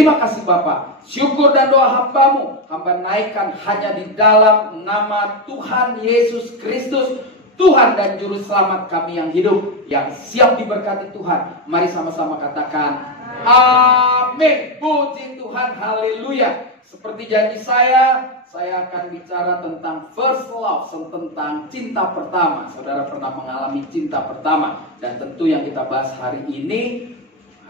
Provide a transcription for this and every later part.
Terima kasih Bapa, syukur dan doa hamba-Mu hamba naikkan hanya di dalam nama Tuhan Yesus Kristus, Tuhan dan Juru Selamat kami yang hidup, yang siap diberkati Tuhan. Mari sama-sama katakan amin. Puji Tuhan, haleluya. Seperti janji saya akan bicara tentang first love, tentang cinta pertama. Saudara pernah mengalami cinta pertama? Dan tentu yang kita bahas hari ini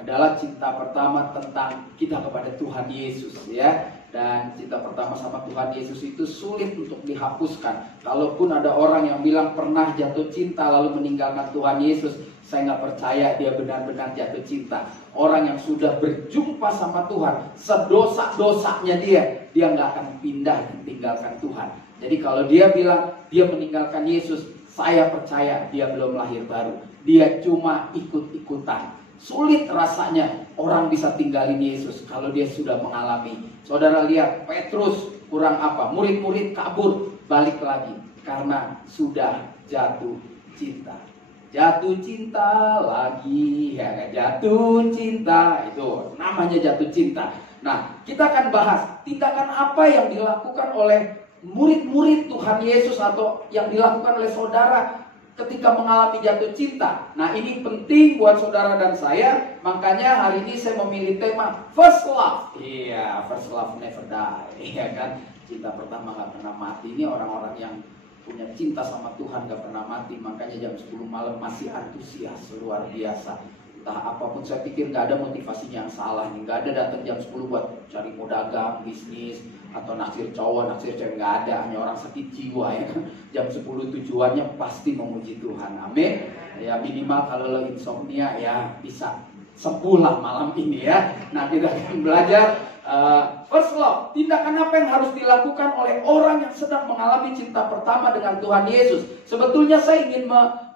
adalah cinta pertama tentang kita kepada Tuhan Yesus, ya. Dan cinta pertama sama Tuhan Yesus itu sulit untuk dihapuskan. Kalaupun ada orang yang bilang pernah jatuh cinta lalu meninggalkan Tuhan Yesus, saya nggak percaya dia benar-benar jatuh cinta. Orang yang sudah berjumpa sama Tuhan, sedosa-dosanya dia nggak akan pindah dan tinggalkan Tuhan. Jadi kalau dia bilang dia meninggalkan Yesus, saya percaya dia belum lahir baru. Dia cuma ikut-ikutan. Sulit rasanya orang bisa tinggalin Yesus kalau dia sudah mengalami. Saudara lihat Petrus kurang apa? Murid-murid kabur, balik lagi karena sudah jatuh cinta. Jatuh cinta lagi, ya, jatuh cinta, itu namanya jatuh cinta. Nah, kita akan bahas tindakan apa yang dilakukan oleh murid-murid Tuhan Yesus atau yang dilakukan oleh saudara ketika mengalami jatuh cinta. Nah, ini penting buat saudara dan saya. Makanya hari ini saya memilih tema first love. Iya, first love never die. Iya kan? Cinta pertama gak pernah mati. Ini orang-orang yang punya cinta sama Tuhan gak pernah mati. Makanya jam 10 malam masih antusias, luar biasa. Entah apapun, saya pikir gak ada motivasinya yang salah nih. Gak ada datang jam 10 buat cari mau dagang, bisnis, atau naksir cowok, naksir cewek, gak ada. Hanya orang sakit jiwa, ya kan. Jam 10 tujuannya pasti memuji Tuhan, amin. Ya minimal kalau lo insomnia ya bisa sembuh lah malam ini, ya. Nah, kita akan belajar first love. Tindakan apa yang harus dilakukan oleh orang yang sedang mengalami cinta pertama dengan Tuhan Yesus. Sebetulnya saya ingin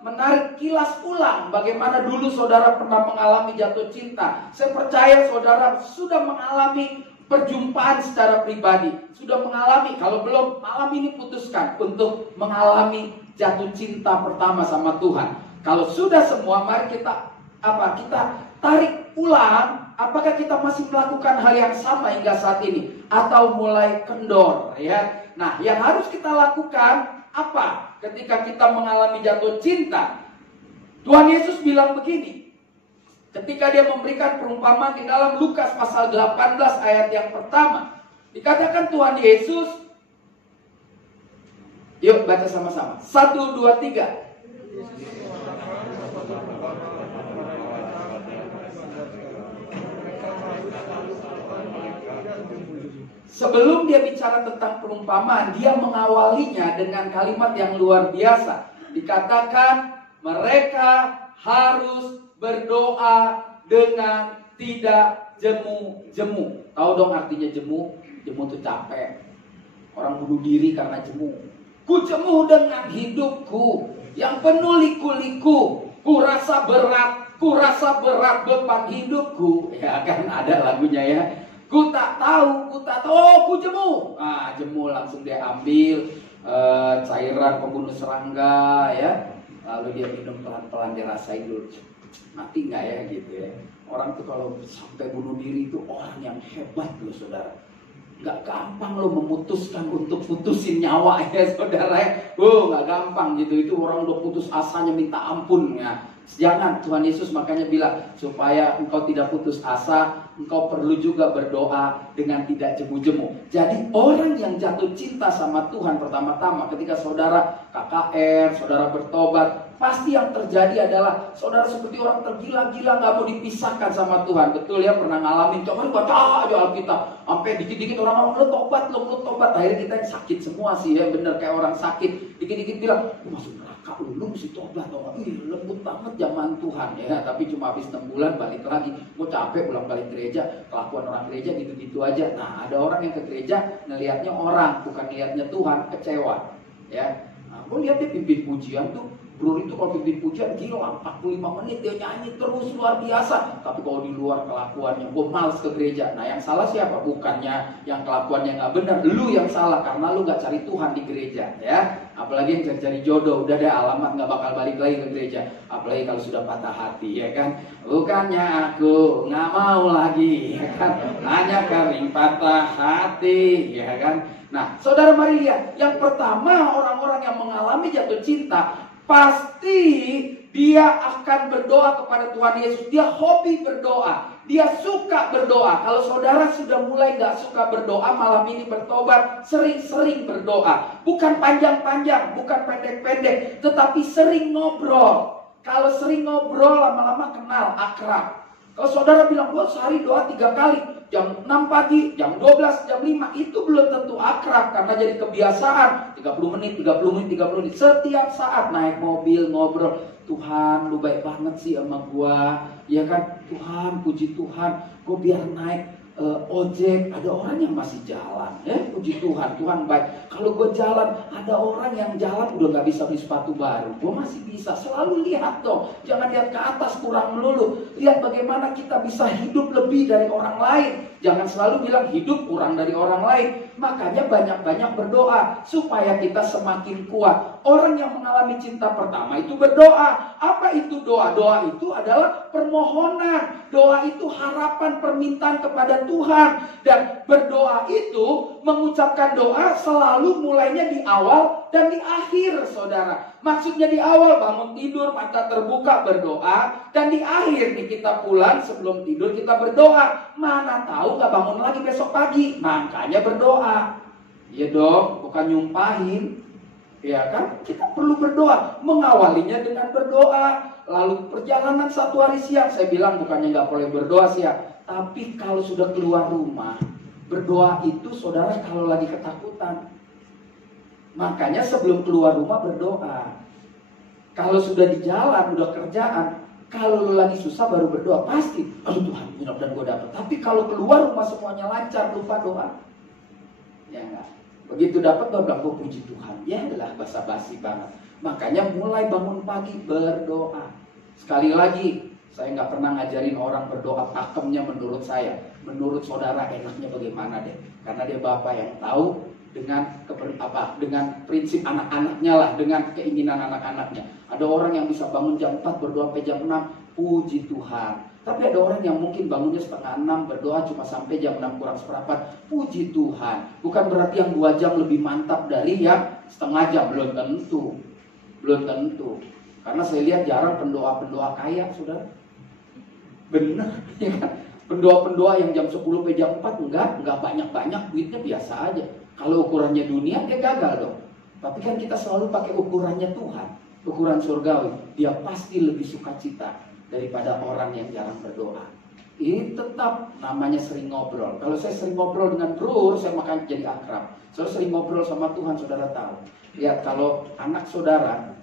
menarik kilas ulang bagaimana dulu saudara pernah mengalami jatuh cinta. Saya percaya saudara sudah mengalami perjumpaan secara pribadi, sudah mengalami, kalau belum malam ini putuskan untuk mengalami jatuh cinta pertama sama Tuhan. Kalau sudah semua, mari kita tarik ulang. Apakah kita masih melakukan hal yang sama hingga saat ini atau mulai kendor, ya? Nah, yang harus kita lakukan apa ketika kita mengalami jatuh cinta? Tuhan Yesus bilang begini, ketika dia memberikan perumpamaan di dalam Lukas pasal 18 ayat yang pertama. Dikatakan Tuhan Yesus, yuk baca sama-sama. 1, 2, 3. Sebelum dia bicara tentang perumpamaan, dia mengawalinya dengan kalimat yang luar biasa. Dikatakan mereka harus berdoa dengan tidak jemu-jemu. Tahu dong artinya jemu? Jemu itu capek. Orang bunuh diri karena jemu. Ku jemu dengan hidupku yang penuh liku-liku. Ku rasa berat beban hidupku. Ya kan ada lagunya, ya. Ku tak tahu, oh ku jemu. Nah, jemu langsung dia ambil cairan pembunuh serangga, ya. Lalu dia minum pelan-pelan, dia rasain dulu. Mati nggak ya gitu, ya. Orang tuh kalau sampai bunuh diri itu orang yang hebat loh, saudara. Nggak gampang loh memutuskan untuk putusin nyawa, ya saudara, ya. Nggak gampang gitu. Itu orang udah putus asanya minta ampun, ya. Jangan, Tuhan Yesus makanya bilang supaya engkau tidak putus asa, engkau perlu juga berdoa dengan tidak jemu-jemu. Jadi orang yang jatuh cinta sama Tuhan pertama-tama ketika saudara KKR, saudara bertobat, pasti yang terjadi adalah saudara seperti orang tergila-gila, gak mau dipisahkan sama Tuhan. Betul ya, pernah ngalamin. Coba baca aja Alkitab, sampai dikit-dikit orang ngomong lo tobat. Akhirnya kita sakit semua sih, ya bener kayak orang sakit. Dikit-dikit bilang masuk neraka lu mesti tobat. Lembut banget zaman Tuhan, ya. Tapi cuma habis 6 bulan balik lagi. Gue capek pulang balik gereja, kelakuan orang gereja gitu-gitu aja. Nah, ada orang yang ke gereja ngelihatnya orang, bukan ngelihatnya Tuhan, kecewa, ya. Nah, gue lihat dia pimpin pujian tuh Bro itu kalau pimpin pujian gila 45 menit dia nyanyi terus luar biasa. Tapi kalau di luar kelakuannya, gue males ke gereja. Nah yang salah siapa? Bukannya yang kelakuannya nggak benar, lu yang salah karena lu nggak cari Tuhan di gereja ya. Apalagi yang cari jodoh, udah deh alamat nggak bakal balik lagi ke gereja. Apalagi kalau sudah patah hati ya kan. Bukannya aku nggak mau lagi ya kan, hanya kering patah hati ya kan. Nah saudara mari lihat, yang pertama orang-orang yang mengalami jatuh cinta pasti dia akan berdoa kepada Tuhan Yesus. Dia hobi berdoa, dia suka berdoa. Kalau saudara sudah mulai gak suka berdoa, malam ini bertobat, sering-sering berdoa. Bukan panjang-panjang, bukan pendek-pendek, tetapi sering ngobrol. Kalau sering ngobrol, lama-lama kenal, akrab. Kalau saudara bilang, gue sehari doa 3 kali, jam 6 pagi, jam 12, jam 5, itu belum tentu akrab karena jadi kebiasaan. 30 menit, 30 menit, 30 menit. Setiap saat naik mobil, ngobrol. Tuhan, lu baik banget sih sama gua. Ya kan? Tuhan, puji Tuhan. Gua biar naik ojek, ada orang yang masih jalan. Ya, puji Tuhan, Tuhan baik. Kalau gue jalan, ada orang yang jalan udah gak bisa beli sepatu baru. Gue masih bisa. Selalu lihat dong. Jangan lihat ke atas kurang melulu. Lihat bagaimana kita bisa hidup lebih dari orang lain. Jangan selalu bilang hidup kurang dari orang lain. Makanya banyak-banyak berdoa supaya kita semakin kuat. Orang yang mengalami cinta pertama itu berdoa. Apa itu doa? Doa itu adalah permohonan. Doa itu harapan, permintaan kepada Tuhan. Dan berdoa itu, mengucapkan doa selalu mulainya di awal dan di akhir, saudara. Maksudnya di awal bangun tidur, mata terbuka berdoa. Dan di akhir nih kita pulang sebelum tidur kita berdoa. Mana tahu gak bangun lagi besok pagi. Makanya berdoa. Ya dong, bukan nyumpahin. Ya kan? Kita perlu berdoa. Mengawalinya dengan berdoa. Lalu perjalanan 1 hari siang. Saya bilang bukannya gak boleh berdoa siang. Tapi kalau sudah keluar rumah, berdoa itu saudara kalau lagi ketakutan. Makanya sebelum keluar rumah berdoa. Kalau sudah di jalan, udah kerjaan, kalau lu lagi susah baru berdoa. Pasti, aduh Tuhan, mudah-mudahan gue dapet. Tapi kalau keluar rumah semuanya lancar, lupa doa. Ya enggak. Begitu dapat baru bilang, gue puji Tuhan. Ya adalah basa-basi banget. Makanya mulai bangun pagi berdoa. Sekali lagi, saya nggak pernah ngajarin orang berdoa pakemnya menurut saya. Menurut saudara enaknya bagaimana deh. Karena dia bapak yang tahu dengan dengan prinsip anak-anaknya lah, dengan keinginan anak-anaknya. Ada orang yang bisa bangun jam 4 berdoa sampai jam 6, puji Tuhan. Tapi ada orang yang mungkin bangunnya setengah 6 berdoa cuma sampai jam 6 kurang seperempat, puji Tuhan. Bukan berarti yang 2 jam lebih mantap dari yang setengah jam, belum tentu. Belum tentu. Karena saya lihat jarang pendoa-pendoa kaya, saudara. Benar, ya kan? Pendoa-pendoa yang jam 10 sampai jam 4 enggak banyak-banyak, duitnya biasa aja. Kalau ukurannya dunia, dia gagal dong. Tapi kan kita selalu pakai ukurannya Tuhan, ukuran surgawi. Dia pasti lebih sukacita daripada orang yang jarang berdoa. Ini tetap namanya sering ngobrol. Kalau saya sering ngobrol dengan bro, saya makan jadi akrab. Saya sering ngobrol sama Tuhan, saudara tahu. Lihat kalau anak saudara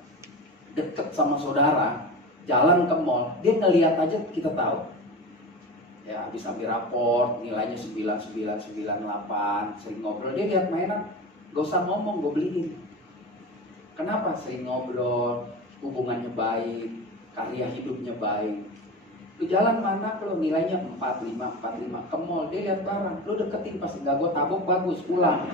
deket sama saudara, jalan ke mall, dia ngelihat aja kita tahu. Ya, habis ambil raport, nilainya 9998, sering ngobrol, dia lihat mainan, gak usah ngomong, gue beliin. Kenapa? Sering ngobrol, hubungannya baik, karya hidupnya baik. Lu jalan mana kalau nilainya 45, ke mall, dia lihat barang, lu deketin pasti gak gue tabok bagus, pulang.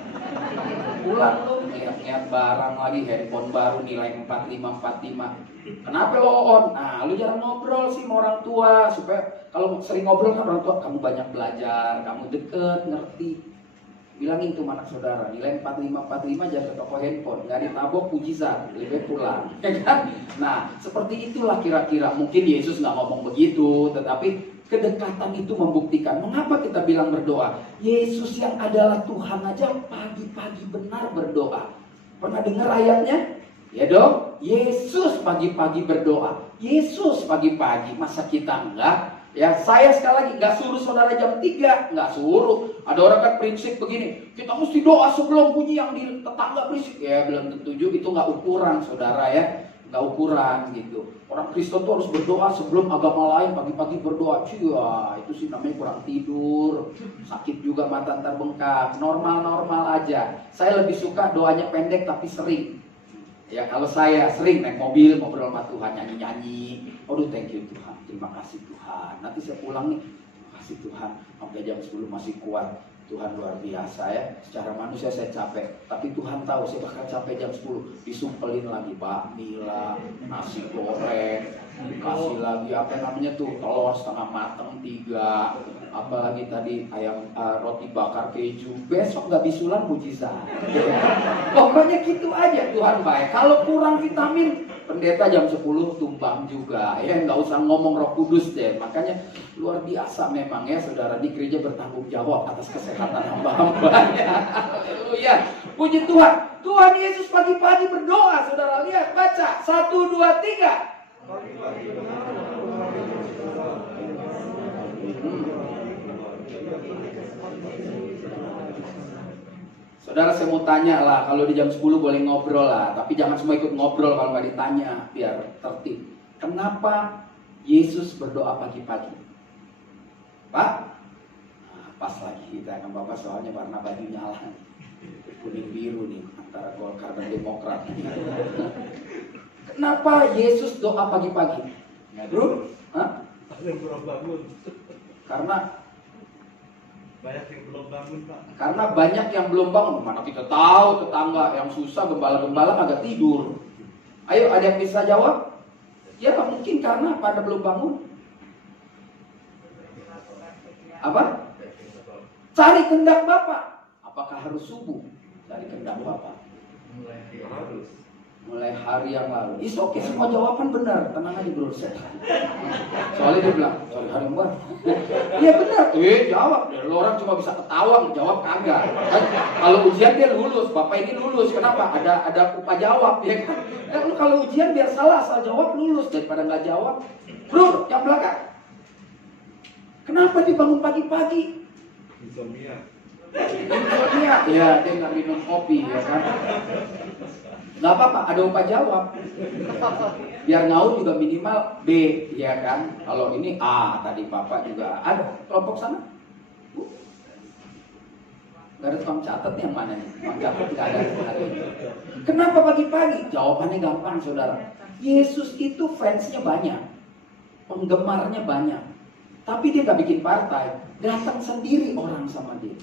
Pulang lu, lihat barang lagi, handphone baru nilai 45. Kenapa lo on? Nah, lu jarang ngobrol sih sama orang tua. Supaya kalau sering ngobrol kan orang tua, kamu banyak belajar, kamu deket, ngerti. Bilangin tuh anak saudara, nilai 45 jangan ke toko handphone, nggak ditabok mujizat, lebih pulang. Ya kan? Nah, seperti itulah kira-kira. Mungkin Yesus nggak ngomong begitu, tetapi kedekatan itu membuktikan. Mengapa kita bilang berdoa? Yesus yang adalah Tuhan aja pagi-pagi benar berdoa. Pernah dengar ayatnya? Ya dong, Yesus pagi-pagi berdoa. Yesus pagi-pagi, masa kita enggak? Ya, saya sekali lagi enggak suruh saudara jam 3, enggak suruh. Ada orang kan prinsip begini, kita mesti doa sebelum bunyi yang di tetangga berisik. Ya, belum tentu juga, itu enggak ukuran saudara ya. Enggak ukuran gitu. Orang Kristen tuh harus berdoa sebelum agama lain, pagi-pagi berdoa. Cia, itu sih namanya kurang tidur. Sakit juga mata ntar bengkak. Normal-normal aja. Saya lebih suka doanya pendek tapi sering. Ya kalau saya sering naik mobil ngobrol sama Tuhan, nyanyi-nyanyi. Aduh thank you Tuhan, terima kasih Tuhan. Nanti saya pulang nih, terima kasih Tuhan, sampai jam 10 masih kuat. Tuhan luar biasa ya. Secara manusia saya capek, tapi Tuhan tahu saya bakal capek jam 10. Disumpelin lagi bakmi lah, nasi goreng, dikasih lagi apa namanya tuh, telur setengah mateng 3, apalagi tadi ayam roti bakar keju. Besok gak bisulan mujizat. Pokoknya gitu aja, Tuhan baik. Kalau kurang vitamin, pendeta jam 10 tumbang juga ya, nggak usah ngomong Roh Kudus deh. Makanya luar biasa memang ya saudara, di gereja bertanggung jawab atas kesehatan hamba-hambanya. Haleluya, puji Tuhan. Tuhan Yesus pagi-pagi berdoa, saudara lihat, baca 1, 2, 3. Saudara, saya mau tanya lah, kalau di jam 10 boleh ngobrol lah, tapi jangan semua ikut ngobrol kalau nggak ditanya, biar tertib. Kenapa Yesus berdoa pagi-pagi? Pak? Nah, pas lagi kita akan Bapak soalnya warna bajunya lah, kuning biru nih, antara Golkar dan Demokrat. Kenapa Yesus doa pagi-pagi? Bro? Hah? Karena banyak yang belum bangun, Pak. Karena banyak yang belum bangun. Mana kita tahu tetangga yang susah, gembala-gembala agak tidur. Ayo, ada yang bisa jawab? Ya mungkin karena pada belum bangun. Apa? Cari kehendak Bapak. Apakah harus subuh? Cari kehendak Bapak. Mulai hari yang lalu. Is oke, semua jawaban benar. Tenang aja bro. Soalnya dia bilang, sorry hari yang baru. Iya benar. Jawab. Lo orang cuma bisa ketawa, jawab kagak. Kan, kalau ujian dia lulus, Bapak ini lulus. Kenapa? Ada upah jawab ya kan. Kan kalau ujian biar salah, asal jawab lulus daripada nggak jawab. Bro, yang belakang. Kenapa dibangun pagi-pagi? Insomnia. Ya, dia nggak minum kopi ya kan. Nggak apa-apa, ada upah jawab. Biar ngaur juga minimal B, ya kan. Kalau ini A, tadi Bapak juga ada. Kelompok sana? Gak ada tukang catat yang mana nih? Tukang catat gak ada hari ini. Kenapa pagi-pagi? Jawabannya gampang saudara. Yesus itu fansnya banyak, penggemarnya banyak. Tapi dia gak bikin partai, datang sendiri orang sama dia.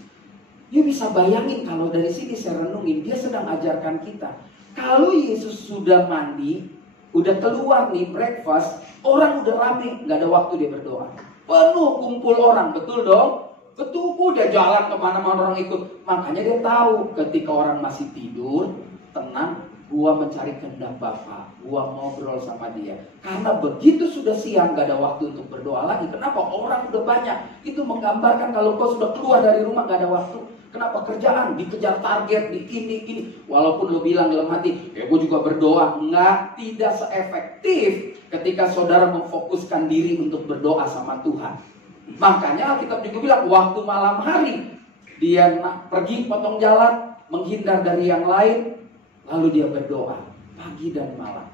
Dia bisa bayangin kalau dari sini saya renungin, dia sedang ajarkan kita. Kalau Yesus sudah mandi, udah keluar nih breakfast, orang udah rame, gak ada waktu dia berdoa. Penuh kumpul orang, betul dong? Betul, udah jalan kemana-mana orang ikut. Makanya dia tahu ketika orang masih tidur, tenang, gua mencari kehendak Bapa, gua ngobrol sama dia. Karena begitu sudah siang, gak ada waktu untuk berdoa lagi. Kenapa? Orang udah banyak. Itu menggambarkan kalau kau sudah keluar dari rumah, gak ada waktu. Kenapa? Kerjaan, dikejar target, di ini. Walaupun lo bilang dalam hati, ya gue juga berdoa. Enggak, tidak seefektif ketika saudara memfokuskan diri untuk berdoa sama Tuhan. Makanya Alkitab juga bilang, waktu malam hari, dia pergi potong jalan, menghindar dari yang lain, lalu dia berdoa, pagi dan malam.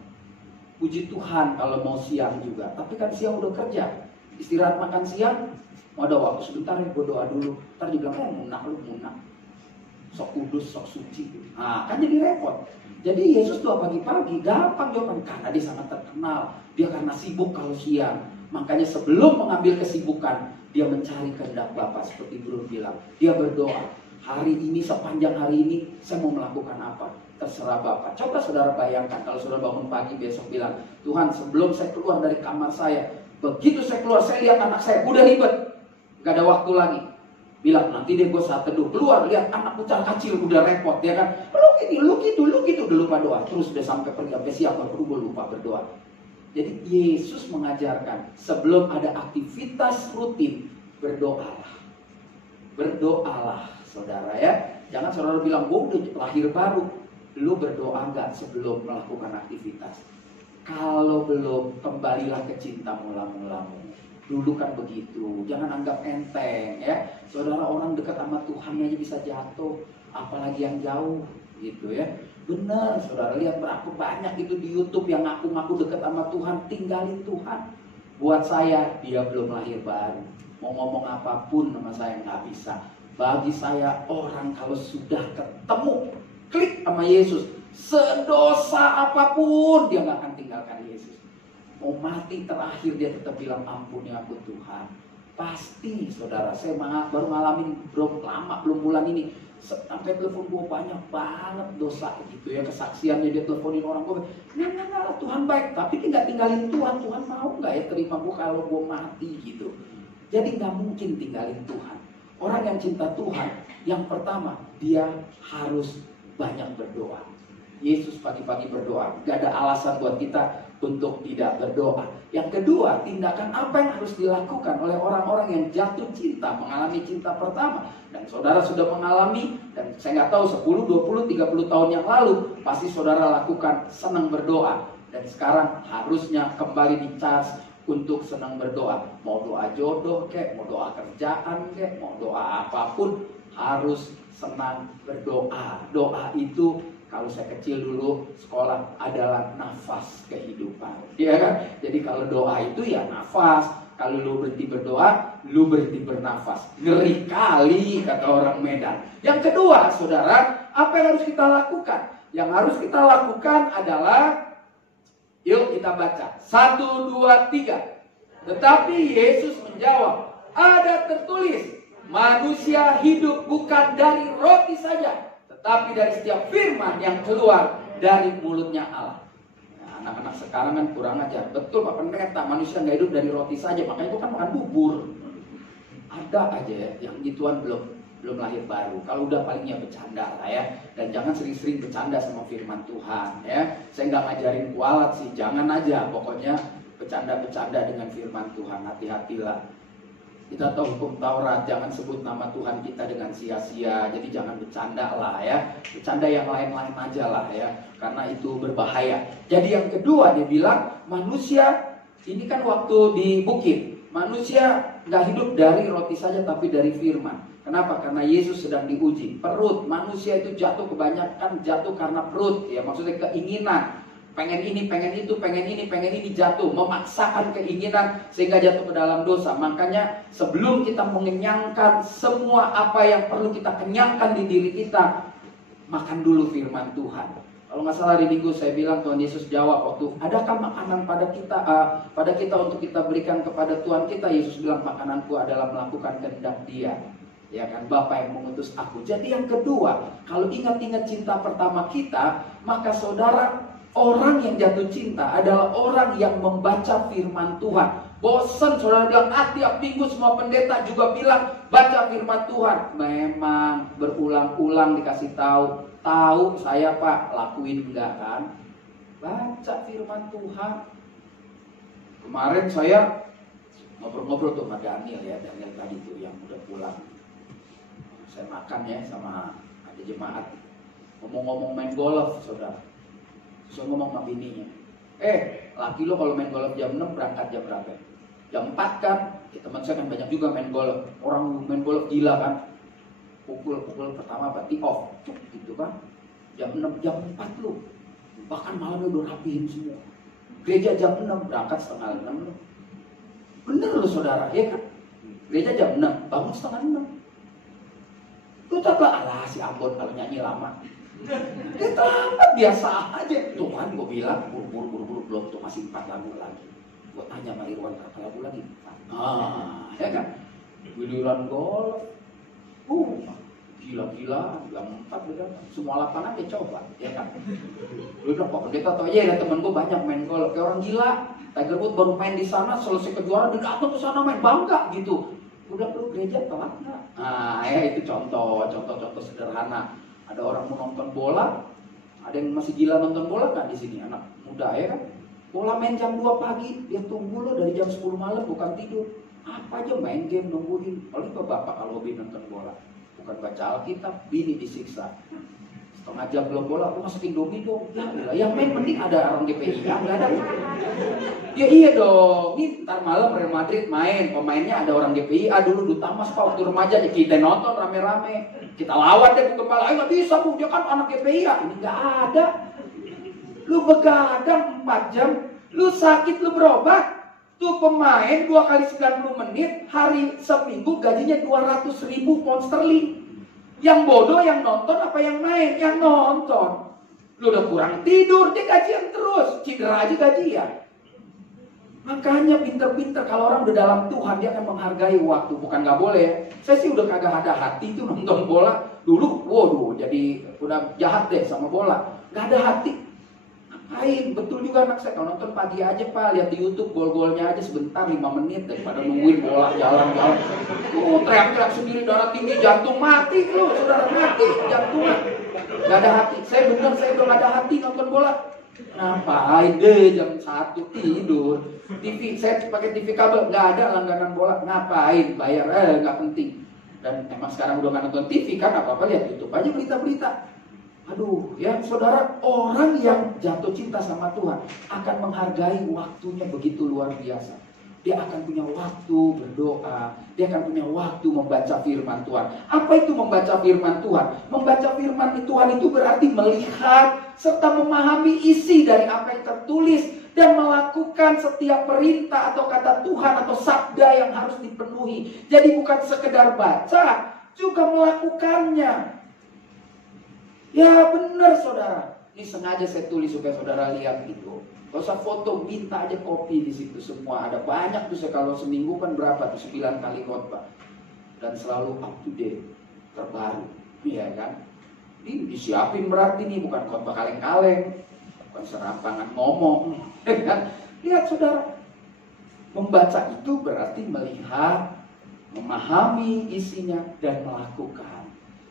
Puji Tuhan kalau mau siang juga, tapi kan siang udah kerja. Istirahat makan siang, mau ada waktu sebentar ya gue doa dulu. Ntar dibilang, munak lu munak, sok kudus, sok suci. Nah kan jadi repot. Jadi Yesus doa pagi-pagi, gampang jawaban. Karena dia sangat terkenal, dia karena sibuk kalau siang. Makanya sebelum mengambil kesibukan, dia mencari kehendak Bapa seperti Bro bilang. Dia berdoa, hari ini sepanjang hari ini saya mau melakukan apa? Terserah Bapa. Coba saudara bayangkan kalau saudara bangun pagi besok bilang, Tuhan sebelum saya keluar dari kamar saya, begitu saya keluar saya lihat anak saya udah ribet. Gak ada waktu lagi. Bilang nanti deh gue saat teduh keluar lihat anak bocah kecil udah repot dia kan. Lu gitu udah lupa doa. Terus udah sampai pergi sampai siap baru gue lupa berdoa. Jadi Yesus mengajarkan sebelum ada aktivitas rutin berdoalah. Berdoalah saudara ya. Jangan saudara bilang gue udah lahir baru. Lu berdoa gak sebelum melakukan aktivitas? Kalau belum, kembalilah ke cinta mula-mulamu. Dulu kan begitu, jangan anggap enteng ya. Saudara, orang dekat sama Tuhan aja bisa jatuh, apalagi yang jauh gitu ya. Benar, saudara lihat berapa banyak itu di YouTube yang ngaku-ngaku dekat sama Tuhan, tinggalin Tuhan. Buat saya, dia belum lahir baru. Mau ngomong apapun sama saya nggak bisa. Bagi saya, orang kalau sudah ketemu, klik sama Yesus, Sedosa apapun dia nggak akan tinggalkan Yesus. Mau mati terakhir dia tetap bilang ampuni aku Tuhan. Pasti saudara, saya baru ngalamin belum bulan ini. Sampai telepon gue banyak banget dosa gitu ya, kesaksiannya dia teleponin orang gue. Nah, Tuhan baik, tapi dia nggak tinggalin Tuhan. Tuhan mau nggak ya terima gue kalau gue mati gitu. Jadi nggak mungkin tinggalin Tuhan. Orang yang cinta Tuhan, yang pertama dia harus banyak berdoa. Yesus pagi-pagi berdoa, gak ada alasan buat kita untuk tidak berdoa. Yang kedua, tindakan apa yang harus dilakukan oleh orang-orang yang jatuh cinta, mengalami cinta pertama. Dan saudara sudah mengalami, dan saya nggak tahu 10, 20, 30 tahun yang lalu, pasti saudara lakukan senang berdoa. Dan sekarang harusnya kembali di-charge untuk senang berdoa. Mau doa jodoh kek, mau doa kerjaan kek, mau doa apapun, harus senang berdoa. Doa itu kalau saya kecil dulu sekolah adalah nafas kehidupan, ya kan? Jadi kalau doa itu ya nafas. Kalau lu berhenti berdoa, lu berhenti bernafas. Ngeri kali kata orang Medan. Yang kedua, saudara, apa yang harus kita lakukan? Yang harus kita lakukan adalah, yuk kita baca 1, 2, 3. Tetapi Yesus menjawab, ada tertulis, manusia hidup bukan dari roti saja, tapi dari setiap firman yang keluar dari mulutnya Allah. Nah, anak-anak sekarang kan kurang ajar. Betul Pak Pendeta, manusia nggak hidup dari roti saja, makanya itu kan makan bubur. Ada aja ya, yang gituan belum lahir baru. Kalau udah palingnya bercanda lah ya. Dan jangan sering-sering bercanda sama firman Tuhan ya. Saya nggak ngajarin kualat sih, jangan aja. Pokoknya bercanda-bercanda dengan firman Tuhan, hati-hatilah. Kita tahu hukum Taurat, jangan sebut nama Tuhan kita dengan sia-sia. Jadi jangan bercanda lah ya. Bercanda yang lain-lain aja lah ya. Karena itu berbahaya. Jadi yang kedua dia bilang, manusia, ini kan waktu di bukit. Manusia gak hidup dari roti saja tapi dari firman. Kenapa? Karena Yesus sedang diuji. Perut, manusia itu jatuh kebanyakan jatuh karena perut. Ya maksudnya keinginan. Pengen ini, pengen itu, pengen ini jatuh. Memaksakan keinginan sehingga jatuh ke dalam dosa. Makanya sebelum kita mengenyangkan semua apa yang perlu kita kenyangkan di diri kita, makan dulu firman Tuhan. Kalau nggak salah hari Minggu saya bilang Tuhan Yesus jawab waktu, adakah makanan pada kita untuk kita berikan kepada Tuhan kita? Yesus bilang, makananku adalah melakukan kehendak Dia. Ya kan, Bapa yang mengutus aku. Jadi yang kedua, kalau ingat-ingat cinta pertama kita, maka saudara, orang yang jatuh cinta adalah orang yang membaca firman Tuhan. Bosan saudara bilang, tiap minggu semua pendeta juga bilang baca firman Tuhan. Memang berulang-ulang dikasih tahu. Tahu saya Pak, lakuin enggak kan? Baca firman Tuhan. Kemarin saya ngobrol-ngobrol tuh sama Daniel ya. Daniel tadi tuh yang udah pulang. Saya makan ya sama ada jemaat. Ngomong-ngomong main golf saudara. Saya ngomong sama bininya, laki lo kalau main golf jam 6 berangkat jam berapa? Jam 4 kan? Ya, teman saya kan banyak juga main golf. Orang main golf gila kan? Pukul pertama berarti off, gitu kan? Jam 6, jam 4 lo. Bahkan malamnya udah rapihin semua. Gereja jam 6, berangkat setengah 6 lo. Bener lo saudara, ya kan? Gereja jam 6, bangun setengah 6. Lo tak alah si Ambon kalau nyanyi lama. Dia terlambat biasa aja. Tuhan gue bilang buru-buru belum tuh masih 4 lagu lagi. Gue tanya sama Irwan berapa lagu lagi. Ya kan. Giliran golf. Gila-gila. Yang 4 udah. Semua lapangan dia coba. Ya kan. Lu bilang kok pendeta tau aja ya temen gue banyak main golf. Kayak orang gila. Tiger Woods baru main di sana, selesai kejuaraan dia datang ke sana main, bangga gitu. Udah lu gereja telat nggak? Ya itu contoh sederhana. Ada orang mau nonton bola, ada yang masih gila nonton bola kan di sini, anak muda ya kan? Bola main jam 2 pagi, dia tunggu lo dari jam 10 malam bukan tidur. Apa aja main game nungguin. Paling bapak kalau hobi nonton bola, bukan baca Alkitab, bini disiksa. Setengah jam belum bola, aku masukin Indomie dong. Ya, yang main penting ada orang GPI, nggak ada. Ya iya dong, ini ntar malam Real Madrid main, pemainnya ada orang GPI. Dulu Tamas Pak waktu remaja kita nonton rame-rame. Kita lawan deh ke kepala, nggak bisa Bu, dia kan anak GPI ya. Ini nggak ada. Lu begadang 4 jam, lu sakit lu berobat. Tuh pemain 2 kali 90 menit, hari seminggu gajinya 200.000 pound sterling. Yang bodoh yang nonton apa yang main? Yang nonton. Lu udah kurang tidur, dia gajian terus. Cedera aja gajian. Makanya pinter-pinter kalau orang udah dalam Tuhan, dia akan menghargai waktu. Bukan gak boleh ya. Saya sih udah kagak ada hati tuh nonton bola. Dulu, waduh, jadi udah jahat deh sama bola. Gak ada hati. Ngapain? Betul juga anak saya. Kalau nonton pagi aja Pak, lihat di YouTube gol-golnya aja sebentar 5 menit. Daripada nungguin bola jalan-jalan. Teriak-teriak sendiri, darah tinggi, jantung mati lu. Saudara mati, jantung mati. Gak ada hati. Saya bener, saya udah gak ada hati nonton bola. Ngapain deh jam 1 tidur. TV, saya pakai TV kabel, nggak ada langganan bola. Ngapain bayar, nggak penting. Dan emang sekarang udah nggak nonton TV kan, apa-apa lihat YouTube aja berita-berita. Aduh ya saudara, orang yang jatuh cinta sama Tuhan akan menghargai waktunya begitu luar biasa. Dia akan punya waktu berdoa. Dia akan punya waktu membaca firman Tuhan. Apa itu membaca firman Tuhan? Membaca firman Tuhan itu berarti melihat serta memahami isi dari apa yang tertulis dan melakukan setiap perintah atau kata Tuhan atau sabda yang harus dipenuhi. Jadi bukan sekedar baca, juga melakukannya. Ya benar saudara. Ini sengaja saya tulis supaya saudara lihat gitu. Gak usah foto, minta aja kopi di situ semua. Ada banyak tuh, saya kalau seminggu kan berapa tuh 9 kali khotbah. Dan selalu up to date, terbaru. Iya kan? Ini disiapin berarti nih, bukan khotbah kaleng-kaleng. Bukan serampangan ngomong. Kan? Lihat saudara. Membaca itu berarti melihat, memahami isinya, dan melakukan.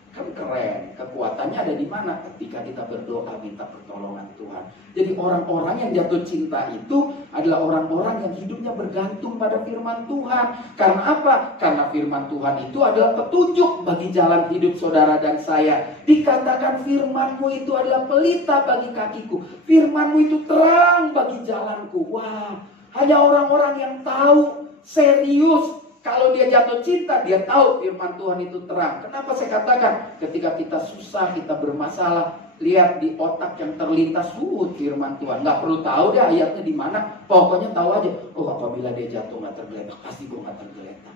Kan keren, kekuatannya ada di mana? Ketika kita berdoa minta pertolongan Tuhan. Jadi orang-orang yang jatuh cinta itu adalah orang-orang yang hidupnya bergantung pada firman Tuhan. Karena apa? Karena firman Tuhan itu adalah petunjuk bagi jalan hidup saudara dan saya. Dikatakan firman-Mu itu adalah pelita bagi kakiku, firman-Mu itu terang bagi jalanku. Wah, hanya orang-orang yang tahu serius. Kalau dia jatuh cinta, dia tahu firman Tuhan itu terang. Kenapa saya katakan? Ketika kita susah, kita bermasalah, lihat di otak yang terlintas firman Tuhan. Gak perlu tahu deh ayatnya di mana. Pokoknya tahu aja. Oh, apabila dia jatuh gak tergeletak, pasti gue gak tergeletak.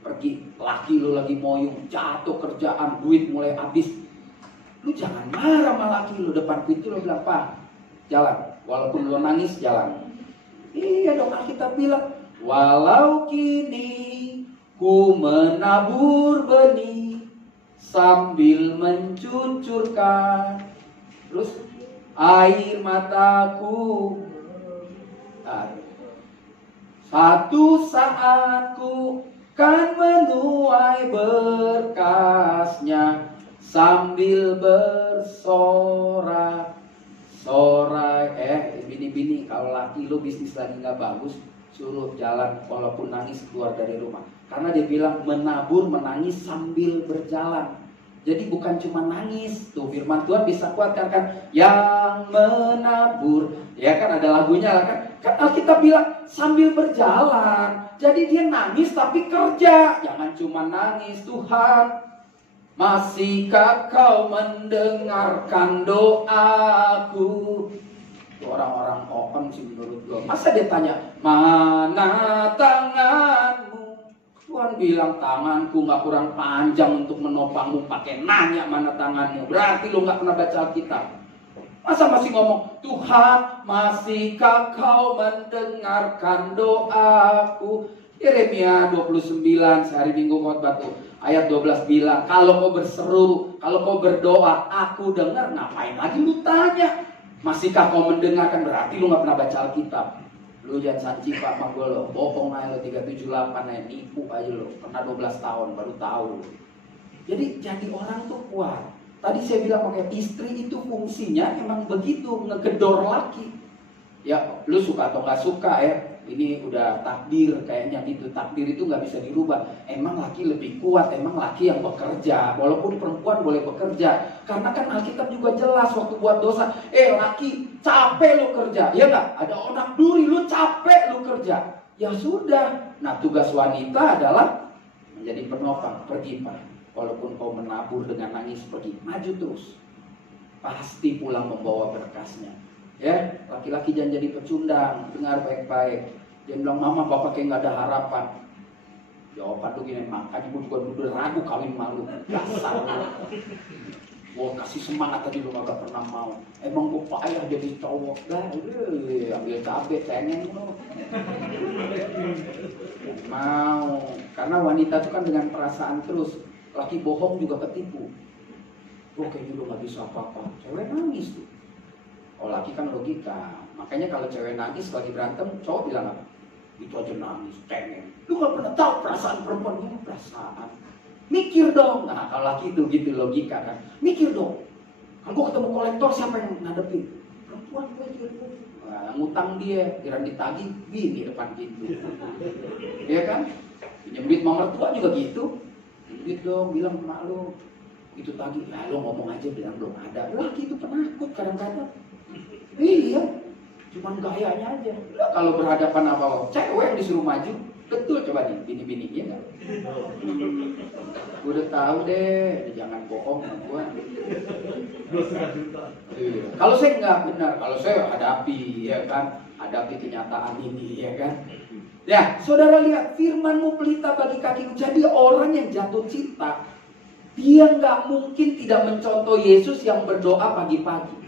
Pergi, laki lu lagi moyong, jatuh kerjaan, duit mulai habis. Lu jangan marah sama laki lu. Depan pintu lu bilang, Pak, jalan. Walaupun lu nangis, jalan. Iya dong, Alkitab bilang, walau kini ku menabur benih sambil mencucurkan terus air mataku, satu saat ku kan menuai berkasnya sambil bersorak. Bini-bini, kalau laki lu bisnis lagi gak bagus, suruh jalan walaupun nangis keluar dari rumah. Karena dia bilang menabur menangis sambil berjalan. Jadi bukan cuma nangis. Tuh firman Tuhan bisa kuatkan kan. Yang menabur. Ya kan ada lagunya lah kan. Kan Alkitab bilang sambil berjalan. Jadi dia nangis tapi kerja. Jangan cuma nangis. Tuhan, masihkah kau mendengarkan doaku? Orang-orang open sih menurut gue. Masa dia tanya, mana tanganmu? Tuhan bilang tanganku gak kurang panjang untuk menopangmu. Pakai nanya mana tanganmu. Berarti lu gak pernah baca Alkitab. Masa masih ngomong, Tuhan masihkah kau mendengarkan doaku? Yeremia 29 sehari Minggu khotbah tuh. Ayat 12 bilang, kalau kau berseru, kalau kau berdoa, aku dengar. Ngapain lagi lu tanya? Masihkah kau mendengarkan? Berarti lu gak pernah baca Alkitab. Lu lihat Sanci Pak Manggolo, bohong aja lo 378 aja, nipu aja lo. Pernah 12 tahun baru tahu. Jadi orang tuh kuat. Tadi saya bilang pakai istri itu fungsinya emang begitu, ngegedor laki. Ya lu suka atau gak suka ya, ini udah takdir kayaknya gitu. Takdir itu gak bisa dirubah. Emang laki lebih kuat, emang laki yang bekerja. Walaupun perempuan boleh bekerja. Karena kan Alkitab juga jelas waktu buat dosa. Laki capek lu kerja, ya gak? Ada onak duri, lu capek lu kerja. Ya sudah. Nah tugas wanita adalah menjadi penopang. Pergi Pak. Walaupun kau menabur dengan nangis, pergi. Maju terus. Pasti pulang membawa berkasnya. Ya, laki-laki jangan jadi pecundang. Dengar baik-baik. Dia bilang, mama bapak kayak gak ada harapan. Jawaban tuh gini, makanya gue juga udah ragu kawin malu. Dasar. Wah, kasih semangat tadi lu gak pernah mau. Emang gue payah jadi cowok dah. Ambil cabai cengeng lu. Mau. Karena wanita itu kan dengan perasaan terus. Laki bohong juga ketipu. Gue kayaknya lu gak bisa apa-apa. Cewek nangis tuh. Oh, laki kan logika. Makanya kalau cewek nangis lagi berantem, cowok bilang apa? Itu aja nangis, cengeng. Lu gak pernah tahu perasaan perempuan ini perasaan. Mikir dong. Nah, kalau laki itu gitu logika kan. Mikir dong. Kalau gue ketemu kolektor, siapa yang ngadepin? Perempuan gue gitu. Nah, ngutang dia, kira ditagih gini depan pintu. Iya kan? Pinjam duit sama mertua juga gitu. Duit dong, bilang emak lu. Itu tagih, ya lu ngomong aja bilang belum ada. Laki itu penakut kadang-kadang. Iya. Cuman gayanya aja. Lah, kalau berhadapan apa-apa, cewek yang disuruh maju. Betul coba nih, bini-bini, iya gak? Gue udah tahu deh, jangan bohong sama gue. 2,5 juta. Iya. Kalau saya nggak benar, kalau saya hadapi, ya kan, hadapi kenyataan ini, ya kan. Ya, saudara lihat, firman-Mu pelita bagi kakiku. Jadi orang yang jatuh cinta, dia nggak mungkin tidak mencontoh Yesus yang berdoa pagi-pagi.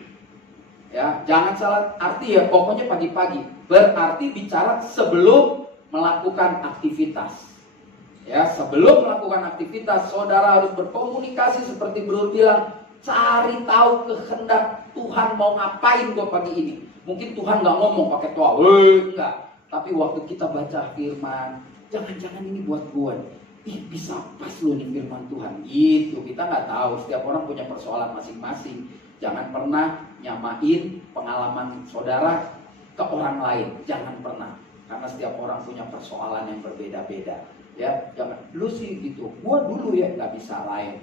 Ya, jangan salah arti ya, pokoknya pagi-pagi. Berarti bicara sebelum melakukan aktivitas. Ya, sebelum melakukan aktivitas, saudara harus berkomunikasi seperti Bro bilang, cari tahu kehendak Tuhan mau ngapain gue pagi ini. Mungkin Tuhan nggak ngomong pakai toa, enggak. Tapi waktu kita baca firman, jangan-jangan ini buat gue. Ih, bisa pas loh nih firman Tuhan. Gitu, kita nggak tahu. Setiap orang punya persoalan masing-masing. Jangan pernah nyamain pengalaman saudara ke orang lain. Jangan pernah. Karena setiap orang punya persoalan yang berbeda-beda. Ya, jangan lu sih gitu. Gua dulu ya nggak bisa lain.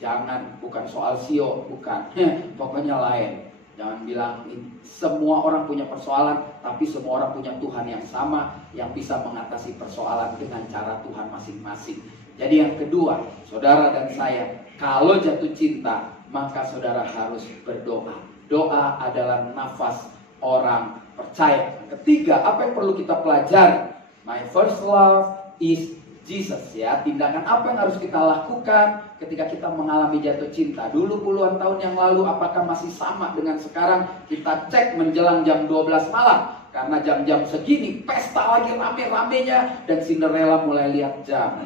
Jangan, bukan soal sio, bukan. Pokoknya lain. Jangan bilang semua orang punya persoalan, tapi semua orang punya Tuhan yang sama yang bisa mengatasi persoalan dengan cara Tuhan masing-masing. Jadi yang kedua, saudara dan saya, kalau jatuh cinta, maka saudara harus berdoa. Doa adalah nafas orang percaya. Ketiga, apa yang perlu kita pelajari? My first love is Jesus, ya. Tindakan apa yang harus kita lakukan ketika kita mengalami jatuh cinta? Dulu puluhan tahun yang lalu, apakah masih sama dengan sekarang? Kita cek menjelang jam 12 malam. Karena jam-jam segini, pesta lagi rame-ramenya. Dan Cinderella mulai lihat jam.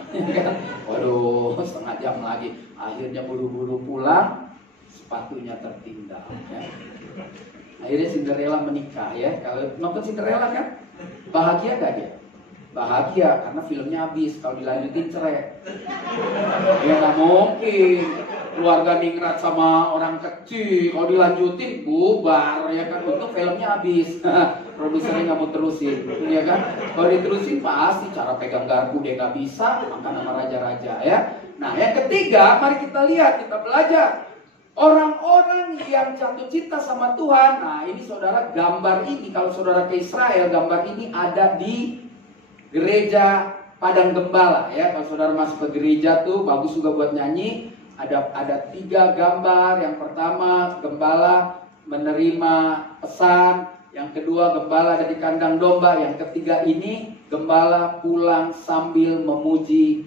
Waduh, setengah jam lagi. Akhirnya buru-buru pulang, sepatunya tertinggal, ya. Akhirnya Cinderella menikah, ya. Kalau nonton Cinderella kan, bahagia gak dia? Bahagia, karena filmnya habis. Kalau dilanjutin cerai. Ya nggak mungkin. Keluarga ningrat sama orang kecil. Kalau dilanjutin bubar, ya kan. Untuk filmnya habis. Produsernya nggak mau terusin, ya kan. Kalau diterusin pasti cara pegang garpu dia nggak bisa. Makan sama raja-raja, ya. Nah, yang ketiga, mari kita lihat, kita belajar. Orang-orang yang jatuh cinta sama Tuhan. Nah, ini saudara, gambar ini, kalau saudara ke Israel, gambar ini ada di gereja Padang Gembala, ya. Kalau saudara masuk ke gereja tuh bagus juga buat nyanyi. Ada 3 gambar. Yang pertama, gembala menerima pesan. Yang kedua, gembala ada di kandang domba. Yang ketiga ini, gembala pulang sambil memuji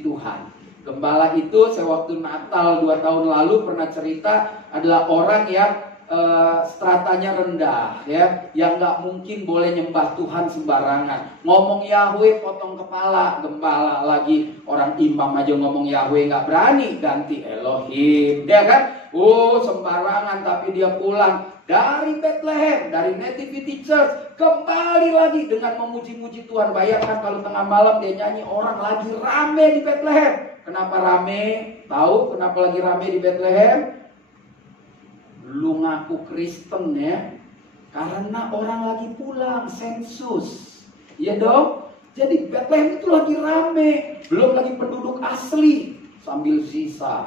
Tuhan. Gembala itu saya waktu Natal 2 tahun lalu pernah cerita, adalah orang yang stratanya rendah, ya, yang nggak mungkin boleh nyembah Tuhan sembarangan. Ngomong Yahweh potong kepala. Gembala lagi, orang imam aja ngomong Yahweh nggak berani, ganti Elohim, ya kan? Sembarangan. Tapi dia pulang dari Bethlehem, dari Nativity Church, kembali lagi dengan memuji-muji Tuhan. Bayangkan kalau tengah malam dia nyanyi, orang lagi rame di Bethlehem. Kenapa rame? Tahu kenapa lagi rame di Bethlehem? Lu ngaku Kristen, ya, karena orang lagi pulang sensus, ya dong. Jadi Bethlehem itu lagi rame, belum lagi penduduk asli. Sambil sisa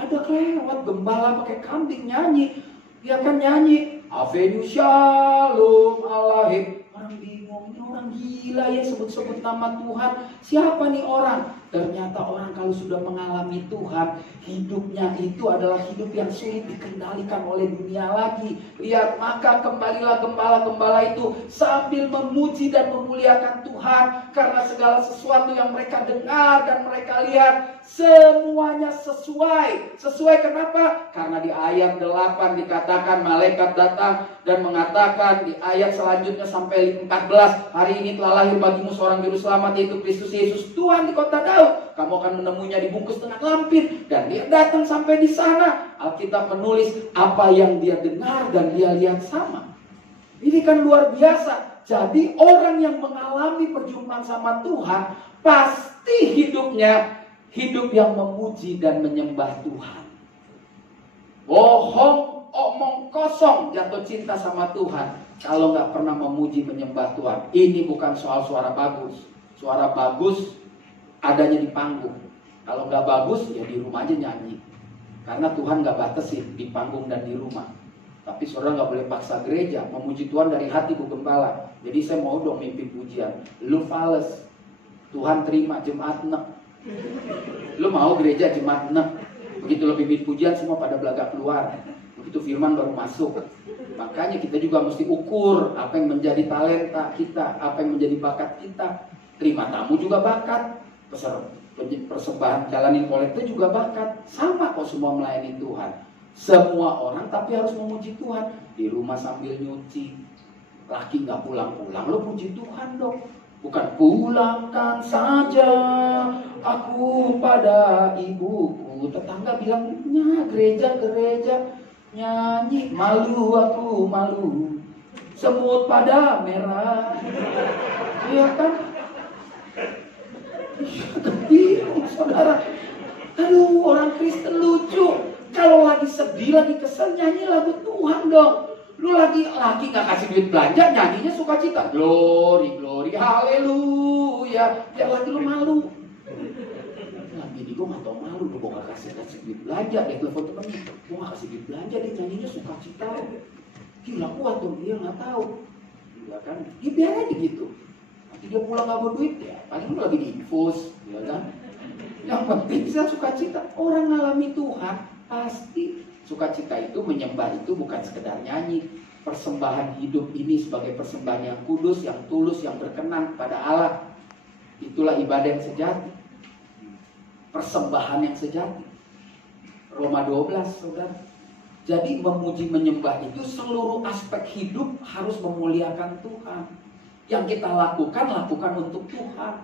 ada kelewat gembala pakai kambing nyanyi, dia kan nyanyi Avenu Shalom Alahim. Orang bingung, ini orang gila ya sebut-sebut nama Tuhan. Siapa nih orang? Ternyata orang kalau sudah mengalami Tuhan, hidupnya itu adalah hidup yang sulit dikendalikan oleh dunia lagi. Lihat, maka kembalilah gembala-gembala itu sambil memuji dan memuliakan Tuhan. Karena segala sesuatu yang mereka dengar dan mereka lihat, semuanya sesuai. Sesuai kenapa? Karena di ayat 8 dikatakan malaikat datang dan mengatakan di ayat selanjutnya sampai 14, hari ini telah lahir bagimu seorang juru selamat, yaitu Kristus Yesus Tuhan di kota Daud. Kamu akan menemuinya dibungkus dengan lampir. Dan dia datang sampai di sana. Alkitab menulis apa yang dia dengar dan dia lihat sama. Ini kan luar biasa. Jadi orang yang mengalami perjumpaan sama Tuhan, pasti hidupnya hidup yang memuji dan menyembah Tuhan. Bohong, omong kosong jatuh cinta sama Tuhan kalau nggak pernah memuji menyembah Tuhan. Ini bukan soal suara bagus. Suara bagus adanya di panggung. Kalau nggak bagus ya di rumah aja nyanyi. Karena Tuhan nggak batasin di panggung dan di rumah. Tapi saudara nggak boleh paksa gereja. Memuji Tuhan dari hati, Bu Gembala. Jadi saya mau dong mimpin pujian. Lu fales, Tuhan terima jemaat nek. Lu mau gereja jemaat nek. Begitu lo pimpin pujian semua pada belagak keluar. Begitu firman baru masuk. Makanya kita juga mesti ukur apa yang menjadi talenta kita, apa yang menjadi bakat kita. Terima tamu juga bakat. Persembahan jalanin kolektif juga bakat. Sama kok semua melayani Tuhan. Semua orang tapi harus memuji Tuhan. Di rumah sambil nyuci, laki gak pulang-pulang, lo puji Tuhan dong. Bukan pulangkan saja aku pada ibuku. Tetangga bilangnya gereja-gereja nyanyi, malu aku malu, semut pada merah. Iya kan? Bingung saudara. Aduh, orang Kristen lucu. Kalau lagi sedih, lagi kesel, nyanyi lagu Tuhan dong. Lu lagi gak kasih duit belanja, nyanyinya sukacita. Glory, glory, haleluya. Ya lagi lu malu. Lagi ini gue gak tau malu, gue gak kasih duit belanja. Dia telepon temennya, gue gak kasih duit belanja, dia nyanyinya sukacita. Gila kuat dong, dia gak tahu. Ya kan, ya biar aja gitu. Nanti dia pulang gak bawa duit ya, paling lu lagi diinfus, ya kan. Yang penting bisa sukacita. Orang ngalami Tuhan pasti sukacita itu, menyembah itu bukan sekedar nyanyi. Persembahan hidup ini sebagai persembahan yang kudus, yang tulus, yang berkenan pada Allah. Itulah ibadah yang sejati. Persembahan yang sejati. Roma 12, saudara. Jadi memuji menyembah itu seluruh aspek hidup harus memuliakan Tuhan. Yang kita lakukan untuk Tuhan,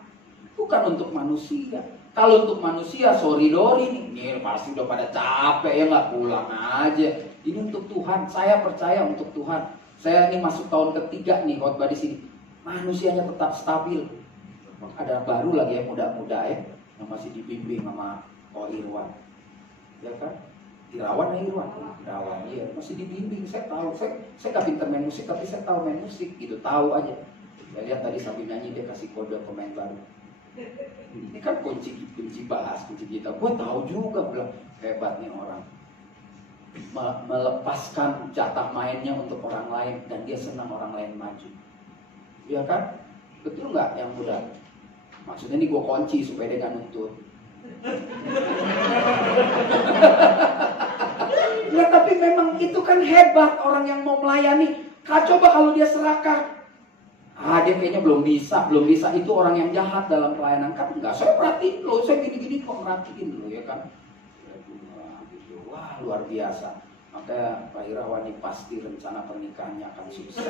bukan untuk manusia. Kalau untuk manusia, sorry nih, pasti udah pada capek ya, nggak pulang aja. Ini untuk Tuhan, saya percaya untuk Tuhan. Saya ini masuk tahun ketiga nih khotbah di sini. Manusianya tetap stabil. Ada baru lagi yang muda-muda ya, yang masih dibimbing sama Ko Irwan, ya kan? Irawan ya Irwan, Irawan, iya masih dibimbing. Saya tahu, saya nggak pintar main musik, tapi saya tahu main musik, gitu tahu aja. Saya lihat tadi sambil nyanyi dia kasih kode pemain baru. Ini kan kunci bahas, kunci kita. Gue tahu juga, bilang hebat nih orang. Melepaskan jatah mainnya untuk orang lain dan dia senang orang lain maju. Iya kan? Betul nggak yang muda? Maksudnya ini gue kunci supaya dia nggak nuntut. Nah, tapi memang itu kan hebat orang yang mau melayani. Coba kalau dia serakah. Dia kayaknya belum bisa. Itu orang yang jahat dalam pelayanan. Kan enggak, saya perhatiin loh, saya gini-gini kok merhatiin loh ya kan. Wah, luar biasa. Makanya Pak Irawan ini pasti rencana pernikahannya akan sukses.